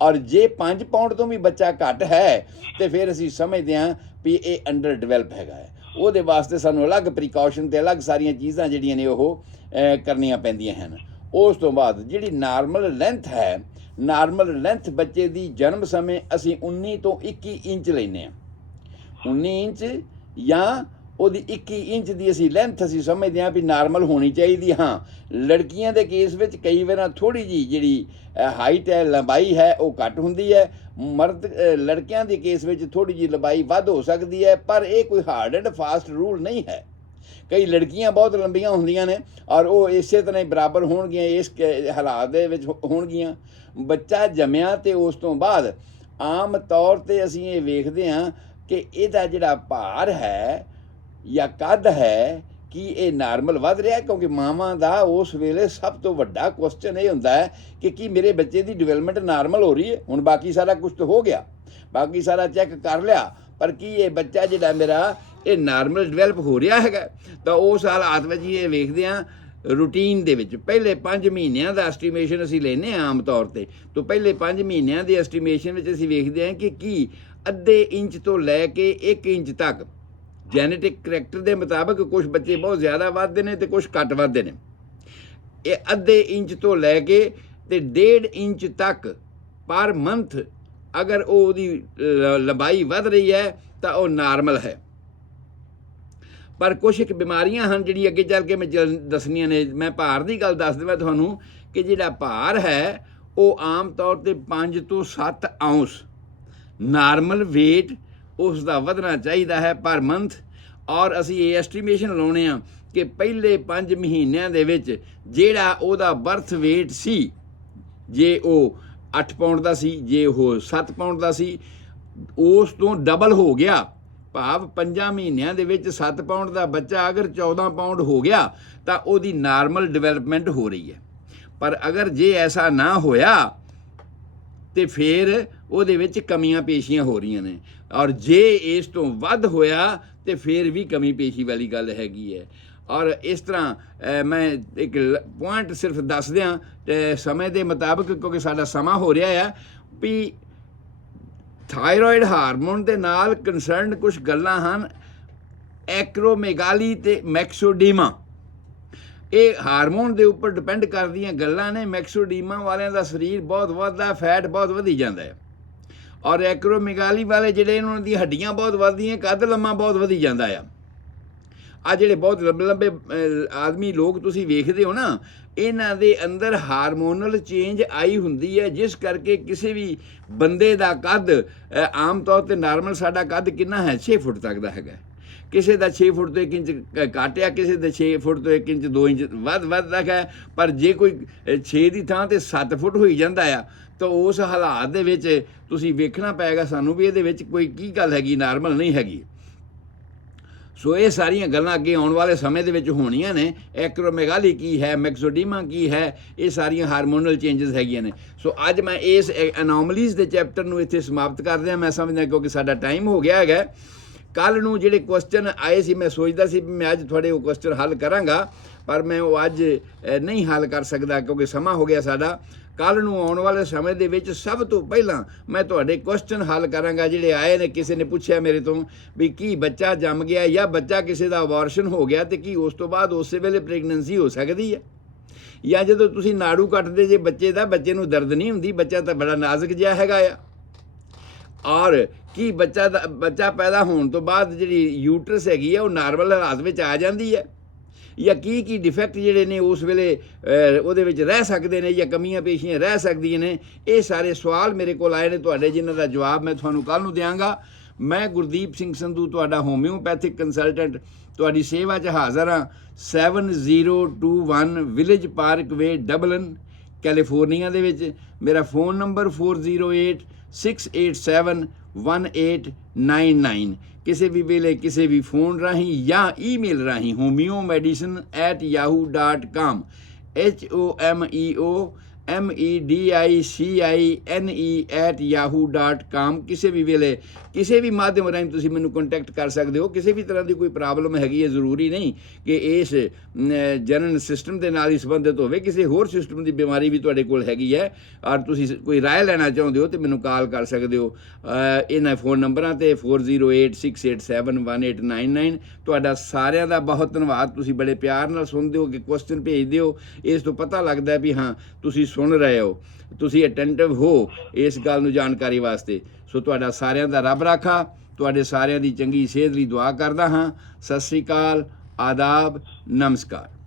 ਔਰ ਜੇ 5 ਪਾਉਂਡ ਤੋਂ ਵੀ ਬੱਚਾ ਘੱਟ ਹੈ ਤੇ ਫਿਰ ਅਸੀਂ ਸਮਝਦੇ ਹਾਂ ਵੀ ਇਹ ਅੰਡਰ ਡਿਵੈਲਪ ਹੈਗਾ ਹੈ। ਉਹਦੇ ਵਾਸਤੇ ਸਾਨੂੰ ਅਲੱਗ ਪ੍ਰੀਕਾਸ਼ਨ ਤੇ ਅਲੱਗ ਸਾਰੀਆਂ ਚੀਜ਼ਾਂ ਜਿਹੜੀਆਂ ਨੇ ਉਹ ਕਰਨੀਆਂ ਪੈਂਦੀਆਂ ਹਨ। ਉਸ ਤੋਂ ਬਾਅਦ ਜਿਹੜੀ ਨਾਰਮਲ ਲੈਂਥ ਹੈ, ਨਾਰਮਲ ਲੈਂਥ ਬੱਚੇ ਦੀ ਜਨਮ ਸਮੇਂ ਅਸੀਂ 19 ਤੋਂ 21 ਇੰਚ ਲੈਂਦੇ ਹਾਂ। 19 ਇੰਚ ਜਾਂ ਉਹਦੀ 21 ਇੰਚ ਦੀ ਅਸੀਂ ਲੈਂਥ ਅਸੀਂ ਸਮਝਦੇ ਹਾਂ ਵੀ ਨਾਰਮਲ ਹੋਣੀ ਚਾਹੀਦੀ। ਹਾਂ, ਲੜਕੀਆਂ ਦੇ ਕੇਸ ਵਿੱਚ ਕਈ ਵਾਰ ਥੋੜ੍ਹੀ ਜਿਹੀ ਜਿਹੜੀ ਹਾਈਟ ਹੈ, ਲੰਬਾਈ ਹੈ, ਉਹ ਘੱਟ ਹੁੰਦੀ ਹੈ। ਲੜਕਿਆਂ ਦੇ ਕੇਸ ਵਿੱਚ ਥੋੜ੍ਹੀ ਜਿਹੀ ਲੰਬਾਈ ਵੱਧ ਹੋ ਸਕਦੀ ਹੈ, ਪਰ ਇਹ ਕੋਈ ਹਾਰਡ ਐਂਡ ਫਾਸਟ ਰੂਲ ਨਹੀਂ ਹੈ। ਕਈ ਲੜਕੀਆਂ ਬਹੁਤ ਲੰਬੀਆਂ ਹੁੰਦੀਆਂ ਨੇ ਔਰ ਉਹ ਇਸੇ ਤਰ੍ਹਾਂ ਹੀ ਬਰਾਬਰ ਹੋਣਗੀਆਂ, ਇਸ ਹਾਲਾਤ ਦੇ ਵਿੱਚ ਹੋਣਗੀਆਂ। ਬੱਚਾ ਜੰਮਿਆ ਤੇ ਉਸ ਤੋਂ ਬਾਅਦ ਆਮ ਤੌਰ ਤੇ ਅਸੀਂ ਇਹ ਵੇਖਦੇ ਹਾਂ ਕਿ ਇਹਦਾ ਜਿਹੜਾ ਭਾਰ ਹੈ ਜਾਂ ਕੱਦ ਹੈ ਕਿ ਇਹ ਨਾਰਮਲ ਵੱਧ ਰਿਹਾ, ਕਿਉਂਕਿ ਮਾਵਾਂ ਦਾ ਉਸ ਵੇਲੇ ਸਭ ਤੋਂ ਵੱਡਾ ਕੁਐਸਚਨ ਇਹ ਹੁੰਦਾ ਹੈ ਕਿ ਕੀ ਮੇਰੇ ਬੱਚੇ ਦੀ ਡਿਵੈਲਪਮੈਂਟ ਨਾਰਮਲ ਹੋ ਰਹੀ ਹੈ। ਹੁਣ ਬਾਕੀ ਸਾਰਾ ਕੁਝ ਤਾਂ ਹੋ ਗਿਆ, ਬਾਕੀ ਸਾਰਾ ਚੈੱਕ ਕਰ ਲਿਆ, ਪਰ ਕੀ ਇਹ ਬੱਚਾ ਜਿਹੜਾ ਮੇਰਾ ਇਹ ਨਾਰਮਲ ਡਿਵੈਲਪ ਹੋ ਰਿਹਾ ਹੈਗਾ। ਤਾਂ ਉਸ ਹਾਲਾਤ ਵਿੱਚ ਇਹ ਵੇਖਦੇ ਹਾਂ ਰੂਟੀਨ ਦੇ ਵਿੱਚ ਪਹਿਲੇ 5 ਮਹੀਨਿਆਂ ਦਾ ਐਸਟੀਮੇਸ਼ਨ ਅਸੀਂ ਲੈਂਦੇ ਹਾਂ ਆਮ ਤੌਰ ਤੇ। ਤਾਂ ਪਹਿਲੇ 5 ਮਹੀਨਿਆਂ ਦੀ ਐਸਟੀਮੇਸ਼ਨ ਵਿੱਚ ਅਸੀਂ ਵੇਖਦੇ ਹਾਂ ਕਿ ਕੀ ਅੱਧੇ ਇੰਚ ਤੋਂ ਲੈ ਕੇ 1 ਇੰਚ ਤੱਕ ਜੈਨੇਟਿਕ ਕਰੈਕਟਰ ਦੇ ਮੁਤਾਬਕ ਕੁਝ ਬੱਚੇ ਬਹੁਤ ਜ਼ਿਆਦਾ ਵੱਧਦੇ ਨੇ ਤੇ ਕੁਝ ਘੱਟ ਵੱਧਦੇ ਨੇ। ਇਹ ਅੱਧੇ ਇੰਚ ਤੋਂ ਲੈ ਕੇ ਤੇ 1.5 ਇੰਚ ਤੱਕ ਪਰ ਮੰਥ ਅਗਰ ਉਹਦੀ ਲੰਬਾਈ ਵੱਧ ਰਹੀ ਹੈ ਤਾਂ ਉਹ ਨਾਰਮਲ ਹੈ। ਪਰ ਕੁਛ ਇੱਕ ਬਿਮਾਰੀਆਂ ਹਨ ਜਿਹੜੀ ਅੱਗੇ ਚੱਲ ਕੇ ਮੈਂ ਦੱਸਣੀਆਂ ਨੇ। ਮੈਂ ਭਾਰ ਦੀ ਗੱਲ ਦੱਸ ਦੇਵਾਂ ਤੁਹਾਨੂੰ ਕਿ ਜਿਹੜਾ ਭਾਰ ਹੈ ਉਹ ਆਮ ਤੌਰ ਤੇ 5 ਤੋਂ 7 ਆਉਂਸ ਨਾਰਮਲ ਵੇਟ ਉਸ ਦਾ ਵਧਣਾ ਚਾਹੀਦਾ ਹੈ ਪਰ ਮੰਥ। ਔਰ ਅਸੀਂ ਇਹ ਐਸਟੀਮੇਸ਼ਨ ਲਾਉਣੇ ਆ ਕਿ ਪਹਿਲੇ 5 ਮਹੀਨਿਆਂ ਦੇ ਵਿੱਚ ਜਿਹੜਾ ਉਹਦਾ ਬਰਥ ਵੇਟ ਸੀ, ਜੇ ਉਹ 8 ਪਾਉਂਡ ਦਾ ਸੀ, ਜੇ ਉਹ 7 ਪਾਉਂਡ ਦਾ ਸੀ, ਉਸ ਤੋਂ ਡਬਲ ਹੋ ਗਿਆ। ਭਾਵ 5 ਮਹੀਨਿਆਂ ਦੇ ਵਿੱਚ 7 ਪਾਉਂਡ ਦਾ ਬੱਚਾ ਅਗਰ 14 ਪਾਉਂਡ ਹੋ ਗਿਆ ਤਾਂ ਉਹਦੀ ਨਾਰਮਲ ਡਿਵੈਲਪਮੈਂਟ ਹੋ ਰਹੀ ਹੈ। ਪਰ ਅਗਰ ਜੇ ਐਸਾ ਨਾ ਹੋਇਆ ਤੇ ਫਿਰ ਉਹਦੇ ਵਿੱਚ ਕਮੀਆਂ ਪੇਸ਼ੀਆਂ ਹੋ ਰਹੀਆਂ ਨੇ, ਔਰ ਜੇ ਇਸ ਤੋਂ ਵੱਧ ਹੋਇਆ ਤੇ ਫਿਰ ਵੀ ਕਮੀ ਪੇਸ਼ੀ ਵਾਲੀ ਗੱਲ ਹੈਗੀ ਹੈ। ਔਰ ਇਸ ਤਰ੍ਹਾਂ ਮੈਂ ਇੱਕ ਪੁਆਇੰਟ ਸਿਰਫ ਦੱਸ ਦਿਆਂ ਤੇ ਸਮੇਂ ਦੇ ਮੁਤਾਬਕ, ਕਿਉਂਕਿ ਸਾਡਾ ਸਮਾਂ ਹੋ ਰਿਹਾ ਆ, ਵੀ ਥਾਇਰੋਇਡ ਹਾਰਮੋਨ ਦੇ ਨਾਲ ਕੰਸਰਨਡ ਕੁਝ ਗੱਲਾਂ ਹਨ। ਐਕਰੋਮੇਗਾਲੀ ਤੇ ਮੈਕਸੋਡੀਮਾ, ਇਹ ਹਾਰਮੋਨ ਦੇ ਉੱਪਰ ਡਿਪੈਂਡ ਕਰਦੀਆਂ ਗੱਲਾਂ ਨੇ। ਮੈਕਸੋਡੀਮਾ ਵਾਲਿਆਂ ਦਾ ਸਰੀਰ ਬਹੁਤ ਵੱਧਦਾ, ਫੈਟ ਬਹੁਤ ਵਧੀ ਜਾਂਦਾ ਹੈ, ਔਰ ਐਕਰੋਮੇਗਾਲੀ ਵਾਲੇ ਜਿਹੜੇ ਉਹਨਾਂ ਦੀਆਂ ਹੱਡੀਆਂ ਬਹੁਤ ਵੱਧਦੀਆਂ, ਕੱਦ ਲੰਮਾ ਬਹੁਤ ਵਧੀ ਜਾਂਦਾ ਆ। ਆ ਜਿਹੜੇ ਬਹੁਤ ਲੰਬੇ ਲੰਬੇ ਆਦਮੀ ਲੋਕ ਤੁਸੀਂ ਵੇਖਦੇ ਹੋ ਨਾ, ਇਹਨਾਂ ਦੇ ਅੰਦਰ ਹਾਰਮੋਨਲ ਚੇਂਜ ਆਈ ਹੁੰਦੀ ਹੈ, ਜਿਸ ਕਰਕੇ ਕਿਸੇ ਵੀ ਬੰਦੇ ਦਾ ਕੱਦ ਆਮ ਤੌਰ 'ਤੇ ਨਾਰਮਲ ਸਾਡਾ ਕੱਦ ਕਿੰਨਾ ਹੈ 6 ਫੁੱਟ ਤੱਕ ਦਾ ਹੈਗਾ। ਕਿਸੇ ਦਾ 6 ਫੁੱਟ ਤੋਂ 1 ਇੰਚ ਘੱਟ ਆ, ਕਿਸੇ ਦਾ 6 ਫੁੱਟ ਤੋਂ 1 ਇੰਚ 2 ਇੰਚ ਵੱਧ ਤੱਕ ਹੈ। ਪਰ ਜੇ ਕੋਈ 6 ਦੀ ਥਾਂ ਤੇ 7 ਫੁੱਟ ਹੋਈ ਜਾਂਦਾ ਆ ਤਾਂ ਉਸ ਹਾਲਾਤ ਦੇ ਵਿੱਚ ਤੁਸੀਂ ਵੇਖਣਾ ਪਏਗਾ ਸਾਨੂੰ ਵੀ ਇਹਦੇ ਵਿੱਚ ਕੋਈ ਕੀ ਗੱਲ ਹੈਗੀ, ਨਾਰਮਲ ਨਹੀਂ ਹੈਗੀ। ਸੋ ਇਹ ਸਾਰੀਆਂ ਗੱਲਾਂ ਅੱਗੇ ਆਉਣ ਵਾਲੇ ਸਮੇਂ ਦੇ ਵਿੱਚ ਹੋਣੀਆਂ ਨੇ। ਐਕਰੋਮੈਗਾਲੀ ਕੀ ਹੈ, ਮੈਕਸੋਡੀਮਾ ਕੀ ਹੈ, ਇਹ ਸਾਰੀਆਂ ਹਾਰਮੋਨਲ ਚੇਂਜਸ ਹੈਗੀਆਂ ਨੇ। ਸੋ ਅੱਜ ਮੈਂ ਇਸ ਐਨੋਮਲੀਜ਼ ਦੇ ਚੈਪਟਰ ਨੂੰ ਇੱਥੇ ਸਮਾਪਤ ਕਰ ਦਿਆਂ। ਮੈਂ ਸਮਝਦਾ ਕਿਉਂਕਿ ਸਾਡਾ ਟਾਈਮ ਹੋ ਗਿਆ ਹੈਗਾ। ਕੱਲ੍ਹ ਨੂੰ ਜਿਹੜੇ ਕੁਐਸਚਨ ਆਏ ਸੀ, ਮੈਂ ਸੋਚਦਾ ਸੀ ਵੀ ਮੈਂ ਅੱਜ ਤੁਹਾਡੇ ਉਹ ਕੁਐਸਚਨ ਹੱਲ ਕਰਾਂਗਾ, ਪਰ ਮੈਂ ਉਹ ਅੱਜ ਨਹੀਂ ਹੱਲ ਕਰ ਸਕਦਾ ਕਿਉਂਕਿ ਸਮਾਂ ਹੋ ਗਿਆ ਸਾਡਾ। ਕੱਲ੍ਹ ਨੂੰ ਆਉਣ ਵਾਲੇ ਸਮੇਂ ਦੇ ਵਿੱਚ ਸਭ ਤੋਂ ਪਹਿਲਾਂ ਮੈਂ ਤੁਹਾਡੇ ਕੁਐਸਚਨ ਹੱਲ ਕਰਾਂਗਾ ਜਿਹੜੇ ਆਏ ਨੇ। ਕਿਸੇ ਨੇ ਪੁੱਛਿਆ ਮੇਰੇ ਤੋਂ ਵੀ ਕੀ ਬੱਚਾ ਜੰਮ ਗਿਆ ਜਾਂ ਬੱਚਾ ਕਿਸੇ ਦਾ ਅਬੋਰਸ਼ਨ ਹੋ ਗਿਆ ਤੇ ਕੀ ਉਸ ਤੋਂ ਬਾਅਦ ਉਸੇ ਵੇਲੇ ਪ੍ਰੈਗਨੈਂਸੀ ਹੋ ਸਕਦੀ ਹੈ, ਜਾਂ ਜਦੋਂ ਤੁਸੀਂ ਨਾੜੂ ਕੱਟਦੇ ਜੇ ਬੱਚੇ ਦਾ, ਬੱਚੇ ਨੂੰ ਦਰਦ ਨਹੀਂ ਹੁੰਦੀ, ਬੱਚਾ ਤਾਂ ਬੜਾ ਨਾਜ਼ੁਕ ਜਿਹਾ ਹੈਗਾ ਆ। ਔਰ ਕੀ ਬੱਚਾ ਪੈਦਾ ਹੋਣ ਤੋਂ ਬਾਅਦ ਜਿਹੜੀ ਯੂਟਰਸ ਹੈਗੀ ਆ ਉਹ ਨਾਰਮਲ ਹਾਲਾਤ ਵਿੱਚ ਆ ਜਾਂਦੀ ਹੈ, ਜਾਂ ਕੀ ਡਿਫੈਕਟ ਜਿਹੜੇ ਨੇ ਉਸ ਵੇਲੇ ਉਹਦੇ ਵਿੱਚ ਰਹਿ ਸਕਦੇ ਨੇ, ਜਾਂ ਕਮੀਆਂ ਪੇਸ਼ੀਆਂ ਰਹਿ ਸਕਦੀਆਂ ਨੇ। ਇਹ ਸਾਰੇ ਸਵਾਲ ਮੇਰੇ ਕੋਲ ਆਏ ਨੇ ਤੁਹਾਡੇ, ਜਿਨ੍ਹਾਂ ਦਾ ਜਵਾਬ ਮੈਂ ਤੁਹਾਨੂੰ ਕੱਲ੍ਹ ਨੂੰ ਦਿਆਂਗਾ। ਮੈਂ ਗੁਰਦੀਪ ਸਿੰਘ ਸੰਧੂ, ਤੁਹਾਡਾ ਹੋਮਿਓਪੈਥਿਕ ਕੰਸਲਟੈਂਟ, ਤੁਹਾਡੀ ਸੇਵਾ 'ਚ ਹਾਜ਼ਰ ਹਾਂ। 7021 ਵਿਲੇਜ ਪਾਰਕ ਵੇ, ਡਬਲਿਨ, ਕੈਲੀਫੋਰਨੀਆ ਦੇ ਵਿੱਚ। ਮੇਰਾ ਫ਼ੋਨ ਨੰਬਰ 4086871899। ਕਿਸੇ ਵੀ ਵੇਲੇ ਕਿਸੇ ਵੀ ਫੋਨ ਰਾਹੀਂ ਜਾਂ ਈਮੇਲ ਰਾਹੀਂ homeomedicine@yahoo.com HOMEOMEDICINE@yahoo.com ਕਿਸੇ ਵੀ ਵੇਲੇ ਕਿਸੇ ਵੀ ਮਾਧਿਅਮ ਰਾਹੀਂ ਤੁਸੀਂ ਮੈਨੂੰ ਕੰਟੈਕਟ ਕਰ ਸਕਦੇ ਹੋ। ਕਿਸੇ ਵੀ ਤਰ੍ਹਾਂ ਦੀ ਕੋਈ ਪ੍ਰੋਬਲਮ ਹੈਗੀ ਹੈ, ਜ਼ਰੂਰੀ ਨਹੀਂ ਕਿ ਇਸ ਜਨਨ ਸਿਸਟਮ ਦੇ ਨਾਲ ਹੀ ਸੰਬੰਧਿਤ ਹੋਵੇ, ਕਿਸੇ ਹੋਰ ਸਿਸਟਮ ਦੀ ਬਿਮਾਰੀ ਵੀ ਤੁਹਾਡੇ ਕੋਲ ਹੈਗੀ ਹੈ ਔਰ ਤੁਸੀਂ ਕੋਈ ਰਾਏ ਲੈਣਾ ਚਾਹੁੰਦੇ ਹੋ ਤਾਂ ਮੈਨੂੰ ਕਾਲ ਕਰ ਸਕਦੇ ਹੋ ਇਹਨਾਂ ਫ਼ੋਨ ਨੰਬਰਾਂ 'ਤੇ 4086871899। ਤੁਹਾਡਾ ਸਾਰਿਆਂ ਦਾ ਬਹੁਤ ਧੰਨਵਾਦ। ਤੁਸੀਂ ਬੜੇ ਪਿਆਰ ਨਾਲ ਸੁਣਦੇ ਹੋ, ਕਿ ਕੁਐਸਚਨ ਭੇਜਦੇ ਹੋ। ਇਸ ਤੋਂ ਪਤਾ ਲੱਗਦਾ ਵੀ ਹਾਂ ਤੁਸੀਂ ਸੁਣ ਰਹੇ ਹੋ, ਤੁਸੀਂ ਅਟੈਂਟਿਵ ਹੋ ਇਸ ਗੱਲ ਨੂੰ ਜਾਣਕਾਰੀ ਵਾਸਤੇ। ਸੋ ਤੁਹਾਡਾ ਸਾਰਿਆਂ ਦਾ ਰੱਬ ਰਾਖਾ, ਤੁਹਾਡੇ ਸਾਰਿਆਂ ਦੀ ਚੰਗੀ ਸਿਹਤ ਲਈ ਦੁਆ ਕਰਦਾ ਹਾਂ। ਸਤਿ ਸ੍ਰੀ ਅਕਾਲ, ਆਦਾਬ, ਨਮਸਕਾਰ।